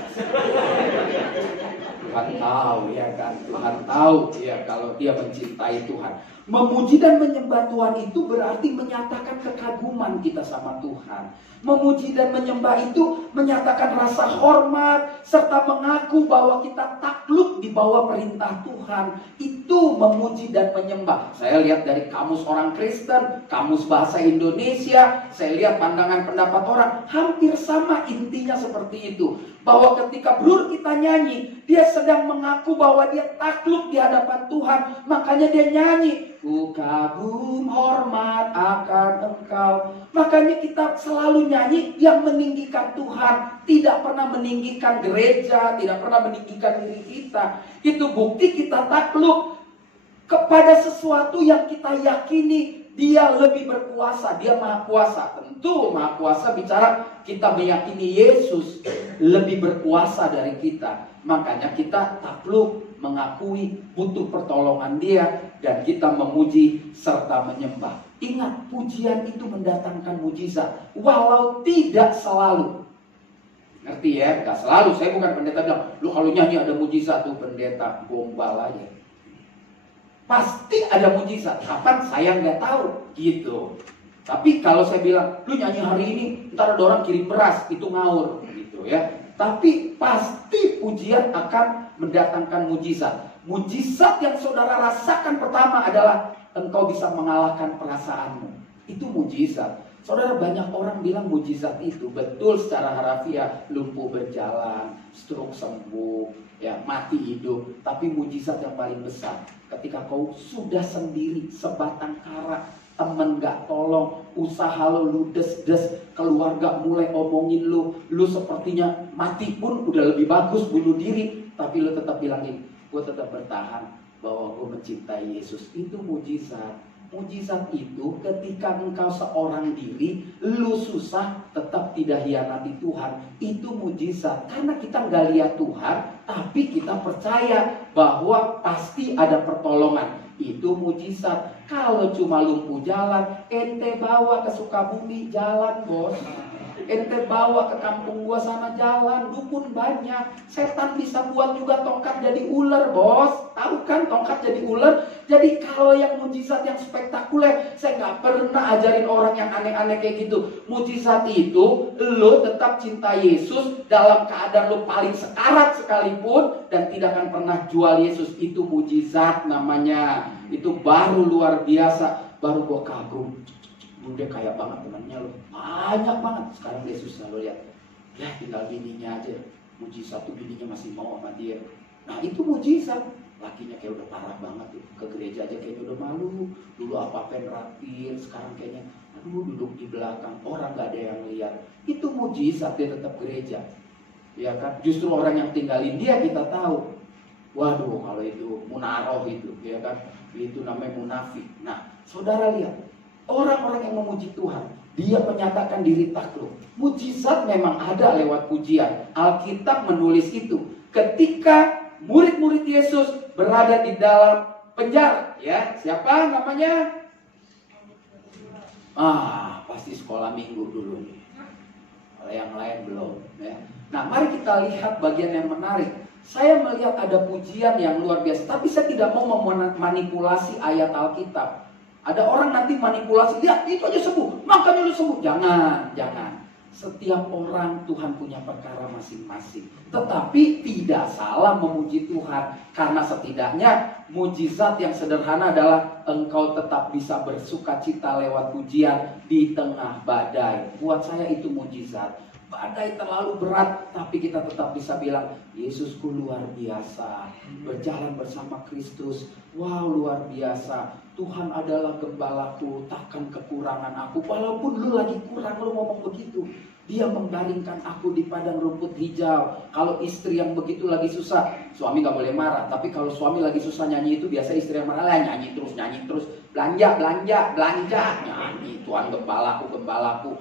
Tuhan tahu ya kan, Tuhan tahu ya kalau dia mencintai Tuhan. Memuji dan menyembah Tuhan itu berarti menyatakan kekaguman kita sama Tuhan. Memuji dan menyembah itu menyatakan rasa hormat serta mengaku bahwa kita takluk di bawah perintah Tuhan. Itu memuji dan menyembah. Saya lihat dari kamus orang Kristen, kamus bahasa Indonesia, saya lihat pandangan pendapat orang hampir sama intinya seperti itu. Bahwa ketika brur kita nyanyi, dia sedang mengaku bahwa dia takluk di hadapan Tuhan. Makanya dia nyanyi, ku kagum hormat akan Engkau. Makanya kita selalu nyanyi yang meninggikan Tuhan, tidak pernah meninggikan gereja, tidak pernah meninggikan diri kita. Itu bukti kita takluk. kepada sesuatu yang kita yakini dia lebih berkuasa, dia maha kuasa. Tentu maha kuasa bicara kita meyakini Yesus lebih berkuasa dari kita. Makanya kita takluk mengakui butuh pertolongan dia dan kita memuji serta menyembah. Ingat, pujian itu mendatangkan mujizat walau tidak selalu. Ngerti ya? Gak selalu. Saya bukan pendeta bilang, lu kalau nyanyi ada mujizat tuh pendeta, gombal aja. Pasti ada mujizat. Kapan saya nggak tahu gitu. Tapi kalau saya bilang, lu nyanyi hari ini, ntar ada orang kirim beras, itu ngawur gitu ya. Tapi pasti pujian akan mendatangkan mujizat. Mujizat yang saudara rasakan pertama adalah engkau bisa mengalahkan perasaanmu. Itu mujizat. Saudara, banyak orang bilang mujizat itu betul secara harafiah, lumpuh berjalan, stroke sembuh, ya mati hidup. Tapi mujizat yang paling besar ketika kau sudah sendiri, sebatang kara, temen gak tolong, usaha lo ludes-des, keluarga mulai omongin lo sepertinya mati pun udah lebih bagus bunuh diri, tapi lo tetap bilangin, gue tetap bertahan bahwa gue mencintai Yesus. Itu mujizat. Mujizat itu ketika engkau seorang diri, lu susah tetap tidak hianati Tuhan. Itu mujizat. Karena kita nggak lihat Tuhan, tapi kita percaya bahwa pasti ada pertolongan. Itu mujizat. Kalau cuma lumpuh jalan, ente bawa ke Sukabumi jalan, bos. Ente bawa ke kampung gua sana jalan, dukun banyak. Setan bisa buat juga tongkat jadi ular, bos. Tahu kan tongkat jadi ular? Jadi kalau yang mujizat yang spektakuler, saya nggak pernah ajarin orang yang aneh-aneh kayak gitu. Mujizat itu, lo tetap cinta Yesus dalam keadaan lo paling sekarat sekalipun dan tidak akan pernah jual Yesus. Itu mujizat namanya. Itu baru luar biasa. Baru gua kagum. Udah kaya banget temannya lo, banyak banget. Sekarang dia susah lo lihat, ya tinggal bininya aja. Mujizat tuh bininya masih mau sama dia. Nah itu mujizat. Lakinya kayak udah parah banget tuh, ke gereja aja kayaknya udah malu. Dulu apa-apain rapir, sekarang kayaknya aduh duduk di belakang, orang gak ada yang lihat. Itu mujizat, dia tetap gereja. Ya kan, justru orang yang tinggalin dia kita tahu. Waduh kalau itu munaroh itu, ya kan, itu namanya munafik. Nah saudara lihat, orang-orang yang memuji Tuhan, dia menyatakan diri takluk. Mujizat memang ada lewat pujian. Alkitab menulis itu. Ketika murid-murid Yesus berada di dalam penjara, ya, siapa namanya? Pasti sekolah minggu dulu nih. Kalau yang lain belum, ya. Nah, mari kita lihat bagian yang menarik. Saya melihat ada pujian yang luar biasa, tapi saya tidak mau memanipulasi ayat Alkitab. Ada orang nanti manipulasi, lihat itu aja sembuh, makanya lu sembuh. Jangan. Setiap orang Tuhan punya perkara masing-masing. Tetapi tidak salah memuji Tuhan. Karena setidaknya mujizat yang sederhana adalah engkau tetap bisa bersuka cita lewat pujian di tengah badai. Buat saya itu mujizat. Badai terlalu berat, tapi kita tetap bisa bilang, Yesusku luar biasa. Berjalan bersama Kristus, wow luar biasa. Tuhan adalah gembalaku, takkan kekurangan aku. Walaupun lu lagi kurang, lu ngomong begitu. Dia membaringkan aku di padang rumput hijau. Kalau istri yang begitu lagi susah, suami gak boleh marah. Tapi kalau suami lagi susah nyanyi itu, biasa istri yang marah lah, nyanyi terus. Belanja. Nyanyi, Tuhan gembalaku.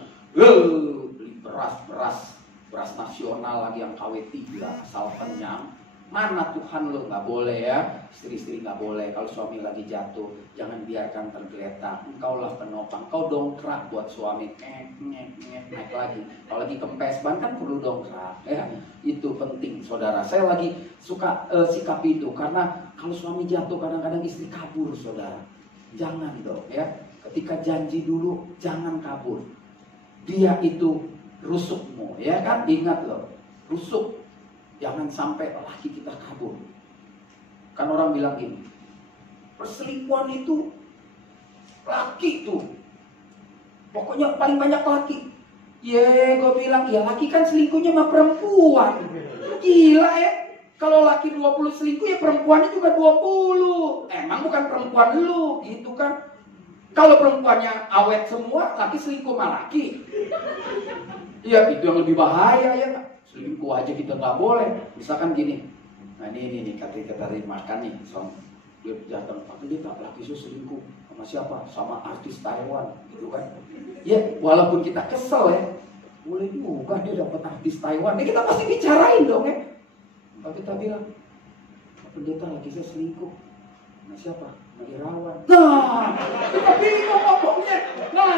Beras nasional lagi yang KW3 asal kenyang. Mana Tuhan lo, nggak boleh ya. Istri-istri nggak boleh. Kalau suami lagi jatuh, jangan biarkan tergeletak. Engkaulah penopang. Kau dongkrak buat suami, naik lagi. Kalau lagi kempes ban kan perlu dongkrak ya. Itu penting saudara. Saya lagi suka sikap itu karena kalau suami jatuh kadang-kadang istri kabur saudara. Jangan dong ya. Ketika janji dulu jangan kabur. Dia itu rusukmu, ya kan? Ingat loh, rusuk. Jangan sampai laki kita kabur. Kan orang bilang gini, perselingkuhan itu laki tuh. Pokoknya paling banyak laki. Gue bilang, ya laki kan selingkuhnya sama perempuan. Gila ya. Kalau laki 20 selingkuh ya perempuannya juga 20. Emang bukan perempuan lu, gitu kan? Kalau perempuannya awet semua, laki selingkuh sama laki. Iya, itu yang lebih bahaya ya kan. Selingkuh aja kita nggak boleh. Misalkan gini, nah ini kata makan nih, Dia datang, Pak Pendeta, laki saya selingkuh. Sama siapa? Sama artis Taiwan, gitu kan. Ya, walaupun kita kesel ya, boleh juga dia dapat artis Taiwan. Ini kita pasti bicarain dong ya. Pak kita bilang, Pak Pendeta, laki saya selingkuh. Sama siapa? Sama Irawan. Nah, kita bingung ngomongnya. Nah,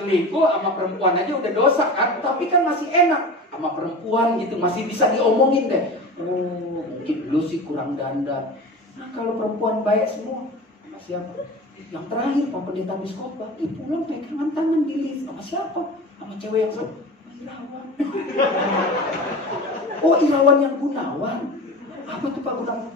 selingkuh sama perempuan aja udah dosa kan, tapi kan masih enak. Sama perempuan gitu, masih bisa diomongin deh. Oh, mungkin lu sih kurang dandan. Nah, kalau perempuan baik semua, sama siapa? Yang terakhir Pak Pendeta habis khotbah, pulang pegangan tangan di lift. Sama siapa? Sama cewek yang sama Irawan. Oh, Irawan yang Gunawan. Apa tuh Pak Gunawan?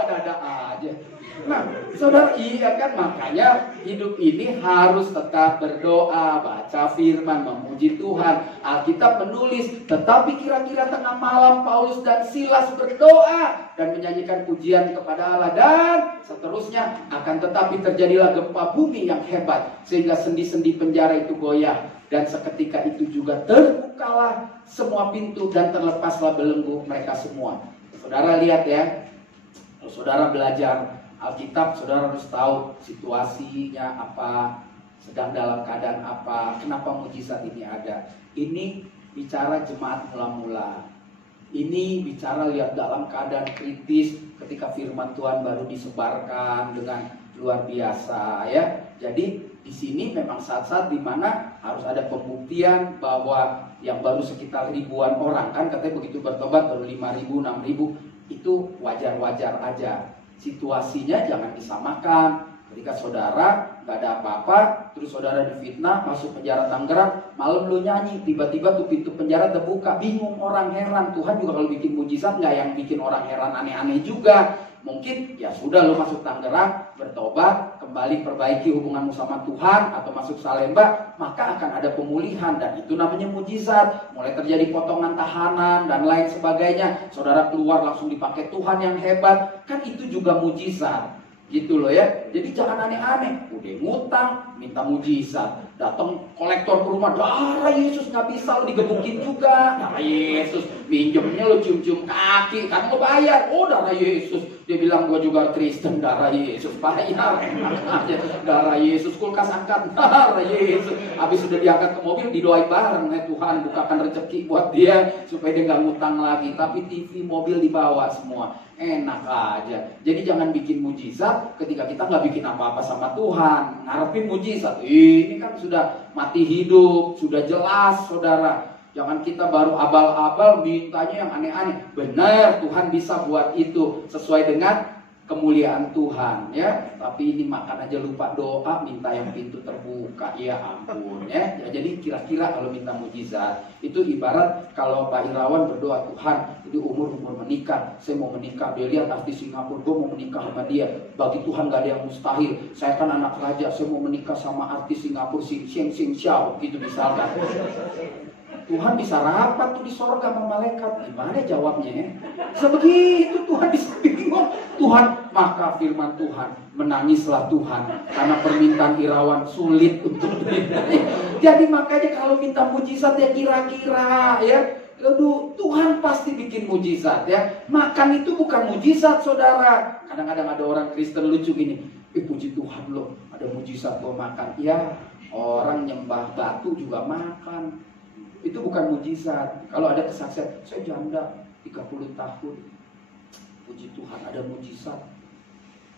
Ada-ada aja. Nah, saudara, iya kan, makanya hidup ini harus tetap berdoa, baca firman, memuji Tuhan. Alkitab menulis, tetapi kira-kira tengah malam Paulus dan Silas berdoa dan menyanyikan pujian kepada Allah, dan seterusnya. Akan tetapi terjadilah gempa bumi yang hebat sehingga sendi-sendi penjara itu goyah, dan seketika itu juga terbukalah semua pintu dan terlepaslah belenggu mereka semua. Saudara lihat ya, kalau saudara belajar Alkitab, saudara harus tahu situasinya apa, sedang dalam keadaan apa, kenapa mujizat ini ada. Ini bicara jemaat mula-mula. Ini bicara lihat dalam keadaan kritis ketika firman Tuhan baru disebarkan dengan luar biasa ya. Jadi di sini memang saat-saat dimana harus ada pembuktian bahwa yang baru sekitar ribuan orang, kan katanya begitu bertobat baru 5.000, 6.000, itu wajar-wajar aja. Situasinya jangan disamakan. Ketika saudara gak ada apa-apa, terus saudara difitnah, masuk penjara Tangerang, malam lu nyanyi, tiba-tiba tuh pintu penjara terbuka, bingung orang, heran. Tuhan juga kalau bikin mujizat gak yang bikin orang heran aneh-aneh juga. Mungkin ya sudah lu masuk Tangerang, bertobat, kembali perbaiki hubunganmu sama Tuhan, atau masuk Salemba, maka akan ada pemulihan, dan itu namanya mujizat. Mulai terjadi potongan tahanan dan lain sebagainya, saudara keluar langsung dipakai Tuhan yang hebat, kan itu juga mujizat. Gitu loh ya. Jadi jangan aneh-aneh. Udah ngutang, minta mujizat. Datang kolektor ke rumah, darah Yesus, nggak bisa lo digebukin juga. Darah Yesus, minjemnya lo cium-cium kaki, kan lo bayar. Oh, darah Yesus. Dia bilang, gua juga Kristen, darah Yesus, bayar. Enak aja. Darah Yesus, kulkas angkat, darah Yesus. Habis sudah diangkat ke mobil, didoain bareng. Tuhan bukakan rezeki buat dia supaya dia nggak ngutang lagi. Tapi TV, mobil dibawa semua. Enak aja. Jadi jangan bikin mujizat ketika kita nggak bikin apa-apa sama Tuhan. Ngarepin mujizat, ini kan sudah mati hidup, sudah jelas saudara. Jangan kita baru abal-abal mintanya yang aneh-aneh. Benar, Tuhan bisa buat itu sesuai dengan kemuliaan Tuhan ya. Tapi ini makan aja lupa doa, minta yang pintu terbuka, ya ampun ya. Jadi kira-kira kalau minta mujizat itu ibarat kalau Pak Irawan berdoa, Tuhan itu umur menikah, saya mau menikah. Dia lihat artis Singapura, gue mau menikah sama dia. Bagi Tuhan gak ada yang mustahil. Saya kan anak raja, saya mau menikah sama artis Singapura, Sing Xiao gitu misalkan. Tuhan bisa rapat tuh di sorga sama malaikat. Gimana jawabnya ya? Sebegitu Tuhan bisa bingung. Tuhan, maka firman Tuhan, menangislah Tuhan karena permintaan Irawan sulit untuk diberi. Jadi makanya kalau minta mujizat ya kira-kira ya. Aduh, Tuhan pasti bikin mujizat ya. Makan itu bukan mujizat saudara. Kadang-kadang ada orang Kristen lucu gini. Puji Tuhan loh, ada mujizat lo makan. Ya, orang nyembah batu juga makan. Itu bukan mujizat. Kalau ada kesaksian, saya janda 30 tahun. Puji Tuhan ada mujizat.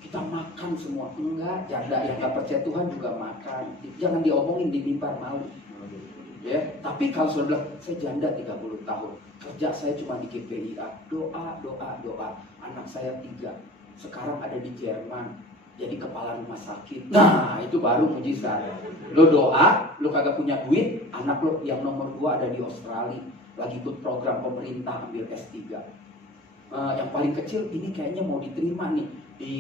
Kita makan semua. Enggak, janda yang gak percaya Tuhan juga makan. Jangan diomongin di mimbar, malu. Ya, tapi kalau sudah bilang, saya janda 30 tahun. Kerja saya cuma di GPIA. Doa. Anak saya 3. Sekarang ada di Jerman. Jadi kepala rumah sakit. Nah, itu baru mujizat. Lo doa, lo kagak punya duit, anak lo yang nomor 2 ada di Australia, lagi ikut program pemerintah ambil S3. Yang paling kecil ini kayaknya mau diterima nih di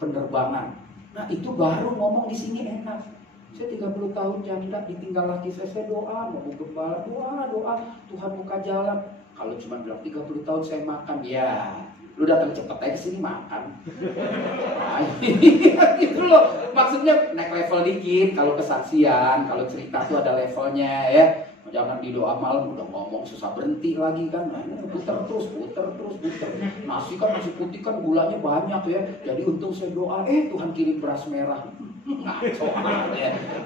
penerbangan. Nah, itu baru ngomong di sini enak. Saya 30 tahun janda, ditinggal laki saya doa, mau gembala, doa, Tuhan buka jalan. Kalau cuma bilang 30 tahun saya makan, ya lu datang cepet aja kesini makan. Nah, gitu loh. Maksudnya naik level dikit. Kalau kesaksian, kalau cerita tuh ada levelnya ya. Jangan di doa malam udah ngomong susah berhenti lagi kan. Nah, ini puter terus. Nasi kan nasi putih kan gulanya banyak ya. Jadi untung saya doa, Tuhan kirim beras merah. Ngaco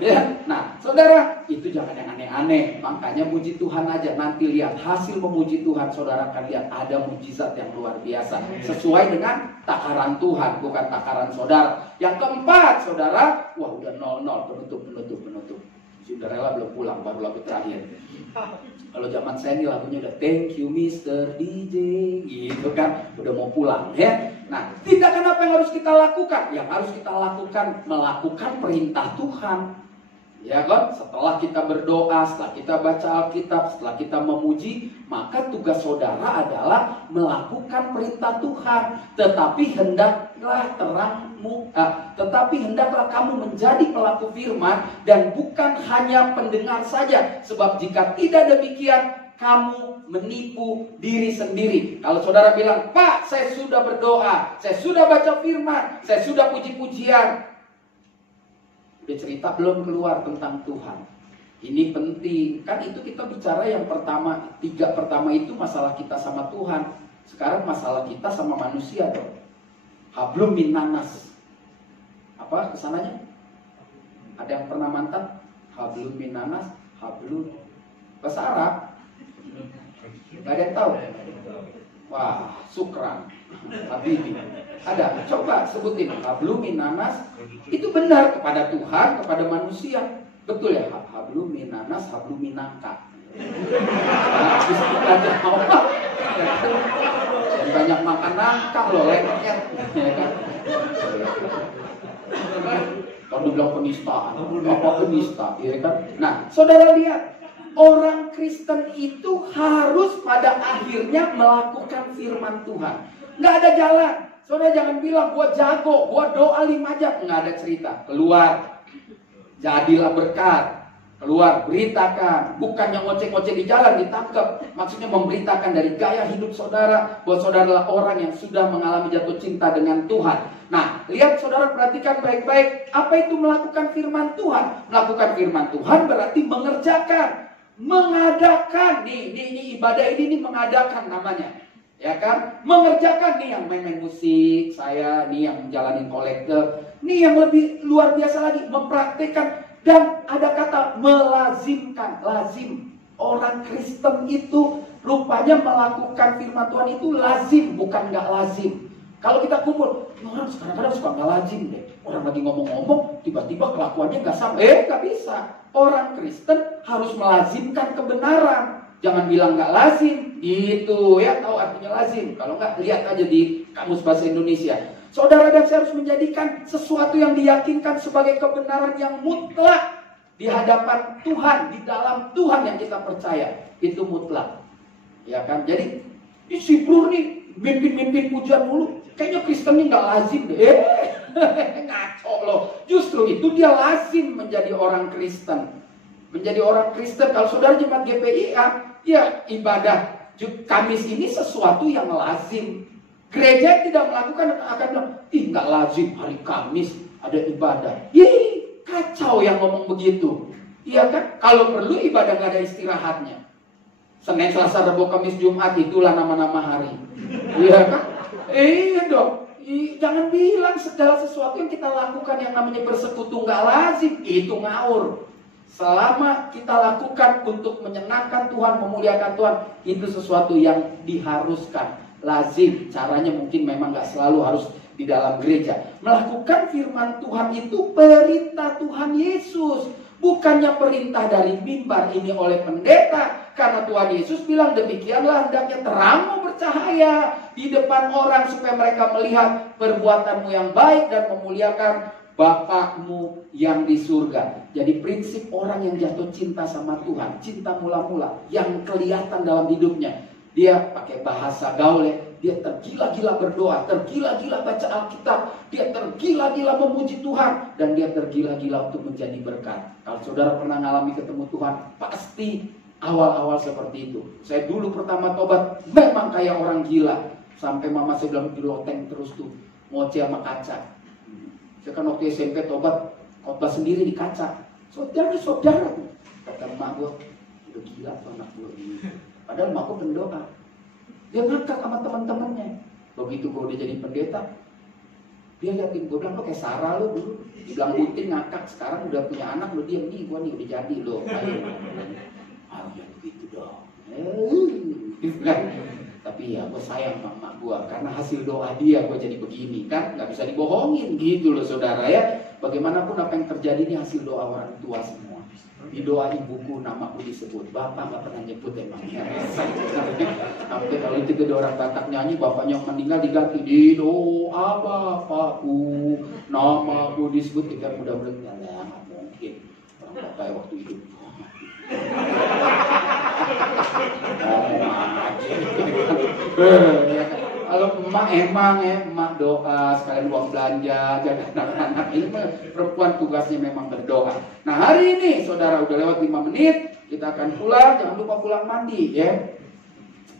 ya. Nah, saudara, itu jangan yang aneh-aneh. Makanya puji Tuhan aja. Nanti lihat hasil memuji Tuhan, saudara akan lihat ada mujizat yang luar biasa. Sesuai dengan takaran Tuhan, bukan takaran saudara. Yang keempat, saudara, wah udah 0-0, penutup. Sudah rela belum pulang, baru lagu terakhir. Kalau zaman saya ini lagunya udah thank you Mr. DJ gitu kan, udah mau pulang ya. Nah, tindakan apa yang harus kita lakukan? Yang harus kita lakukan, melakukan perintah Tuhan. Ya kan, setelah kita berdoa, setelah kita baca Alkitab, setelah kita memuji, maka tugas saudara adalah melakukan perintah Tuhan. Tetapi hendaklah kamu menjadi pelaku firman dan bukan hanya pendengar saja. Sebab jika tidak demikian, kamu menipu diri sendiri. Kalau saudara bilang, Pak, saya sudah berdoa, saya sudah baca firman, saya sudah puji-pujian, udah cerita belum keluar tentang Tuhan. Ini penting. Kan itu kita bicara yang pertama, 3 pertama itu masalah kita sama Tuhan. Sekarang masalah kita sama manusia dong. Hablum minanas. Apa kesananya? Ada yang pernah mantap? Hablum minanas, hablum. Bahasa Arab? Gak ada yang tahu? Wah, sukran. Habibi. Ada, coba sebutin. Hablum minanas. Itu benar kepada Tuhan, kepada manusia. Betul ya? Hablum minanas, hablum minangka. Habis kita jawab. Banyak makan nangka loh, lengket. Ya kan? Kalau dibilang penistaan, apa penista? Ya kan? Nah, saudara lihat. Orang Kristen itu harus pada akhirnya melakukan firman Tuhan. Nggak ada jalan. Saudara jangan bilang, gua jago, gua doa 5 jam. Nggak ada cerita. Keluar. Jadilah berkat. Keluar, beritakan. Bukan yang ngoceh-ngoceh di jalan, ditangkap. Maksudnya memberitakan dari gaya hidup saudara, bahwa saudara adalah orang yang sudah mengalami jatuh cinta dengan Tuhan. Nah, lihat saudara, perhatikan baik-baik. Apa itu melakukan firman Tuhan? Melakukan firman Tuhan berarti mengerjakan. Mengadakan. Nih ibadah ini mengadakan namanya. Ya kan? Mengerjakan nih yang main-main musik, saya nih yang jalanin kolektor, nih yang lebih luar biasa lagi, mempraktekkan. Dan ada kata melazimkan, lazim. Orang Kristen itu rupanya melakukan firman Tuhan itu lazim, bukan nggak lazim. Kalau kita kumpul, orang kadang-kadang suka nggak lazim deh. Orang lagi ngomong-ngomong, tiba-tiba kelakuannya nggak sama. Nggak bisa. Orang Kristen harus melazimkan kebenaran. Jangan bilang nggak lazim, gitu ya, tahu artinya lazim. Kalau nggak, lihat aja di Kamus Bahasa Indonesia. Saudara dan saya harus menjadikan sesuatu yang diyakinkan sebagai kebenaran yang mutlak di hadapan Tuhan, di dalam Tuhan yang kita percaya. Itu mutlak. Ya kan? Jadi, si Bro nih, mimpin pujian mulu. Kayaknya Kristen ini nggak lazim deh. Ngaco loh. Justru itu dia lazim menjadi orang Kristen. Menjadi orang Kristen. Kalau saudara jemaat GPIA, ya ibadah Kamis ini sesuatu yang lazim. Gereja yang tidak melakukan akan bilang, nggak lazim hari Kamis ada ibadah. Kacau yang ngomong begitu. Iya kan? Kalau perlu ibadah nggak ada istirahatnya. Senin, Selasa, Rabu, Kamis, Jumat, itulah nama-nama hari. Iya kan? Iya dong. Jangan bilang segala sesuatu yang kita lakukan yang namanya bersekutu nggak lazim. Itu ngawur. Selama kita lakukan untuk menyenangkan Tuhan, memuliakan Tuhan, itu sesuatu yang diharuskan. Lazim, caranya mungkin memang nggak selalu harus di dalam gereja. Melakukan firman Tuhan itu perintah Tuhan Yesus. Bukannya perintah dari mimbar ini oleh pendeta. Karena Tuhan Yesus bilang demikianlah hendaknya terangmu bercahaya di depan orang supaya mereka melihat perbuatanmu yang baik dan memuliakan Bapakmu yang di surga. Jadi prinsip orang yang jatuh cinta sama Tuhan, cinta mula-mula yang kelihatan dalam hidupnya. Dia pakai bahasa gaul ya. Dia tergila-gila berdoa, tergila-gila baca Alkitab, dia tergila-gila memuji Tuhan, dan dia tergila-gila untuk menjadi berkat. Kalau saudara pernah mengalami ketemu Tuhan, pasti awal-awal seperti itu. Saya dulu pertama tobat, memang kayak orang gila. Sampai mama saya bilang geloteng terus tuh, ngoceh sama kaca. Saya kan waktu SMP tobat, khotbah sendiri di kaca. Saudara-saudara, kata emak gue, Udah gila tuh anak gue ini. Padahal emak gue pendoa. Dia ngakak sama teman-temannya. Begitu gue udah jadi pendeta, dia liatin gue, bilang lo kayak Sarah lo dulu. Dibilang Butin ngakak, sekarang udah punya anak, lo diam nih, gue nih udah jadi lo. Ayo. Ah ya begitu dong. Tapi ya gue sayang sama emak gue, karena hasil doa dia gue jadi begini kan, nggak bisa dibohongin gitu loh saudara ya. Bagaimanapun apa yang terjadi ini hasil doa orang tua semua. Di doa ibuku namaku disebut, bapak nggak pernah nyebut emangnya. Sampai kalau itu kedua orang Batak nyanyi, bapaknya yang meninggal diganti di doa bapakku namaku disebut, tidak mudah-mudahan nggak mungkin orang bapak yang waktu hidup. Kalau emak emak doa sekalian uang belanja, jaga anak-anak. Ini perempuan tugasnya memang berdoa. Nah hari ini saudara udah lewat 5 menit, kita akan pulang. Jangan lupa pulang mandi ya,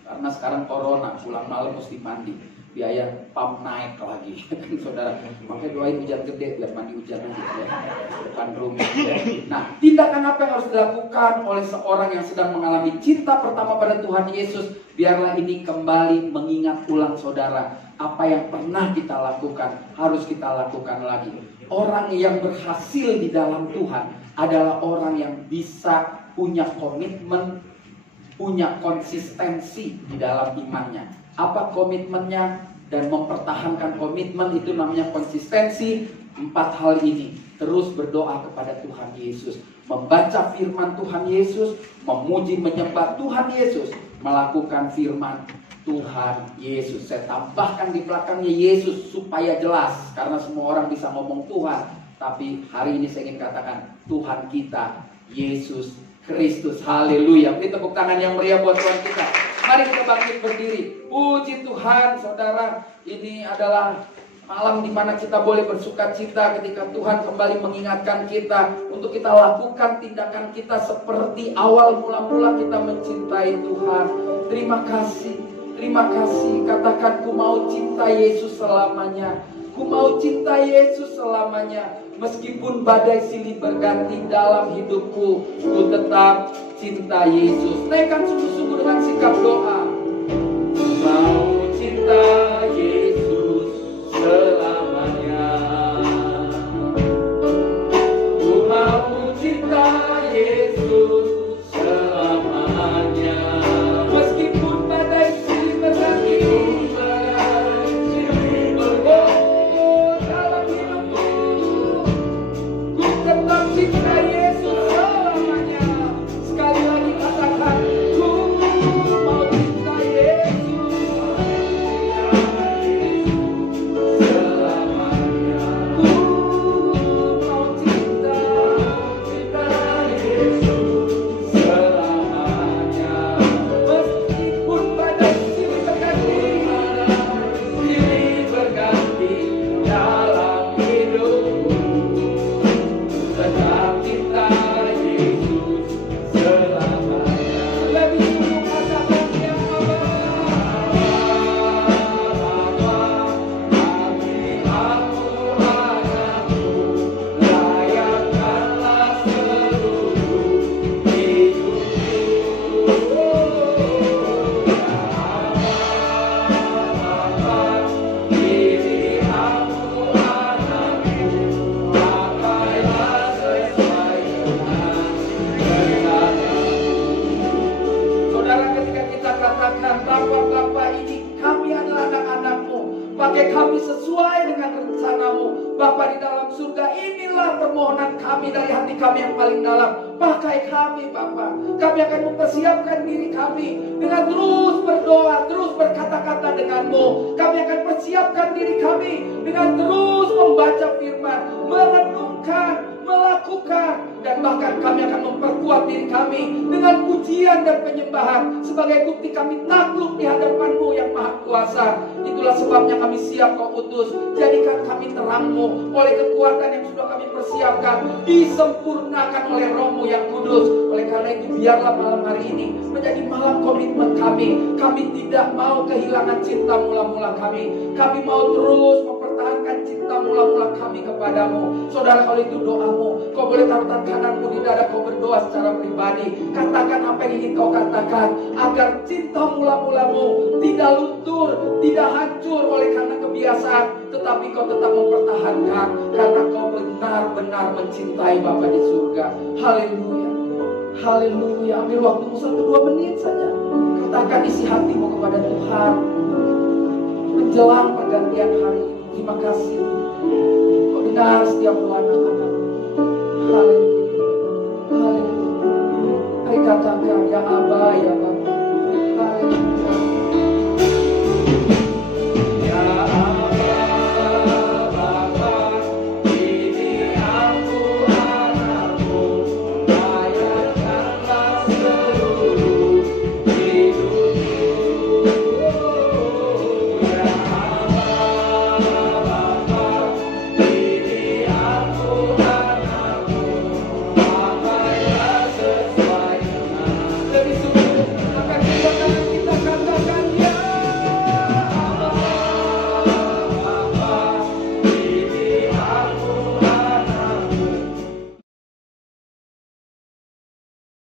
karena sekarang corona, pulang malam mesti mandi. Biaya pam naik lagi saudara. Makanya doain hujan gede biar mandi hujan aja ya, depan rumah ya. Nah tindakan apa yang harus dilakukan oleh seorang yang sedang mengalami cinta pertama pada Tuhan Yesus? Biarlah ini kembali mengingat ulang saudara, apa yang pernah kita lakukan harus kita lakukan lagi. Orang yang berhasil di dalam Tuhan adalah orang yang bisa punya komitmen, punya konsistensi di dalam imannya. Apa komitmennya dan mempertahankan komitmen itu namanya konsistensi. 4 hal ini, terus berdoa kepada Tuhan Yesus, membaca firman Tuhan Yesus, memuji menyembah Tuhan Yesus, melakukan firman Tuhan Yesus. Saya tambahkan di belakangnya Yesus supaya jelas, karena semua orang bisa ngomong Tuhan, tapi hari ini saya ingin katakan Tuhan kita Yesus Kristus. Haleluya. Beri tepuk tangan yang meriah buat Tuhan kita. Mari kita bangkit berdiri. Puji Tuhan saudara. Ini adalah malam di mana kita boleh bersuka cita ketika Tuhan kembali mengingatkan kita untuk kita lakukan tindakan kita seperti awal mula-mula kita mencintai Tuhan. Terima kasih. Terima kasih. Katakan, ku mau cinta Yesus selamanya. Ku mau cinta Yesus selamanya. Meskipun badai silih berganti dalam hidupku, ku tetap cinta Yesus. Naikkan sungguh-sungguh dengan sikap doa. Ku mau cinta Yesus selamanya. Ku mau cinta Yesus selamanya. Meskipun badai silih berganti dalam hidupku, ku tetap cinta Yesus selamanya. Sekali lagi katakan, ku mau cinta Yesus selamanya. Ku mau cinta Yesus selamanya. Meskipun badai silih berganti dalam hidupku, tetap cinta Yesus selamanya. Lebih sungguh katakan yang Bapa, kami aku anakmu, layakkanlah seluruh hidupku. Bapa, ini aku anakmu, pakailah sesuai dengan kehendakmu. Saudara, ketika kita katakan, Bapa ini kami adalah anak-anakmu, pakai kami sesuai dengan rencanamu. Bapa di dalam surga, inilah permohonan kami dari hati kami yang paling dalam. Pakai kami Bapa. Kami akan mempersiapkan diri kami dengan terus berdoa, terus berkata-kata denganmu. Kami akan persiapkan diri kami dengan terus membaca firman, merenungkan, melakukan, dan bahkan kami akan memperkuat diri kami dengan pujian dan penyembahan sebagai bukti kami takluk di hadapan-Mu yang Maha Kuasa. Itulah sebabnya kami siap Kau utus. Jadikan kami terang-Mu oleh kekuatan yang sudah kami persiapkan, disempurnakan oleh Roh-Mu yang kudus. Oleh karena itu biarlah malam hari ini menjadi malam komitmen kami. Kami tidak mau kehilangan cinta mula-mula kami. Kami mau terus mempertahankan cinta mula-mula kami kepada kepadamu. Saudara, kalau itu doamu, kau boleh taruh kananmu di dada, kau berdoa secara pribadi. Katakan apa yang ingin kau katakan, agar cinta mula-mulamu tidak luntur, tidak hancur oleh karena kebiasaan, tetapi kau tetap mempertahankan karena kau benar-benar mencintai Bapa di surga. Haleluya. Haleluya. Ambil waktumu 1-2 menit saja. Katakan isi hatimu kepada Tuhan menjelang pergantian hari ini. Terima kasih. Kau dengar setiap doa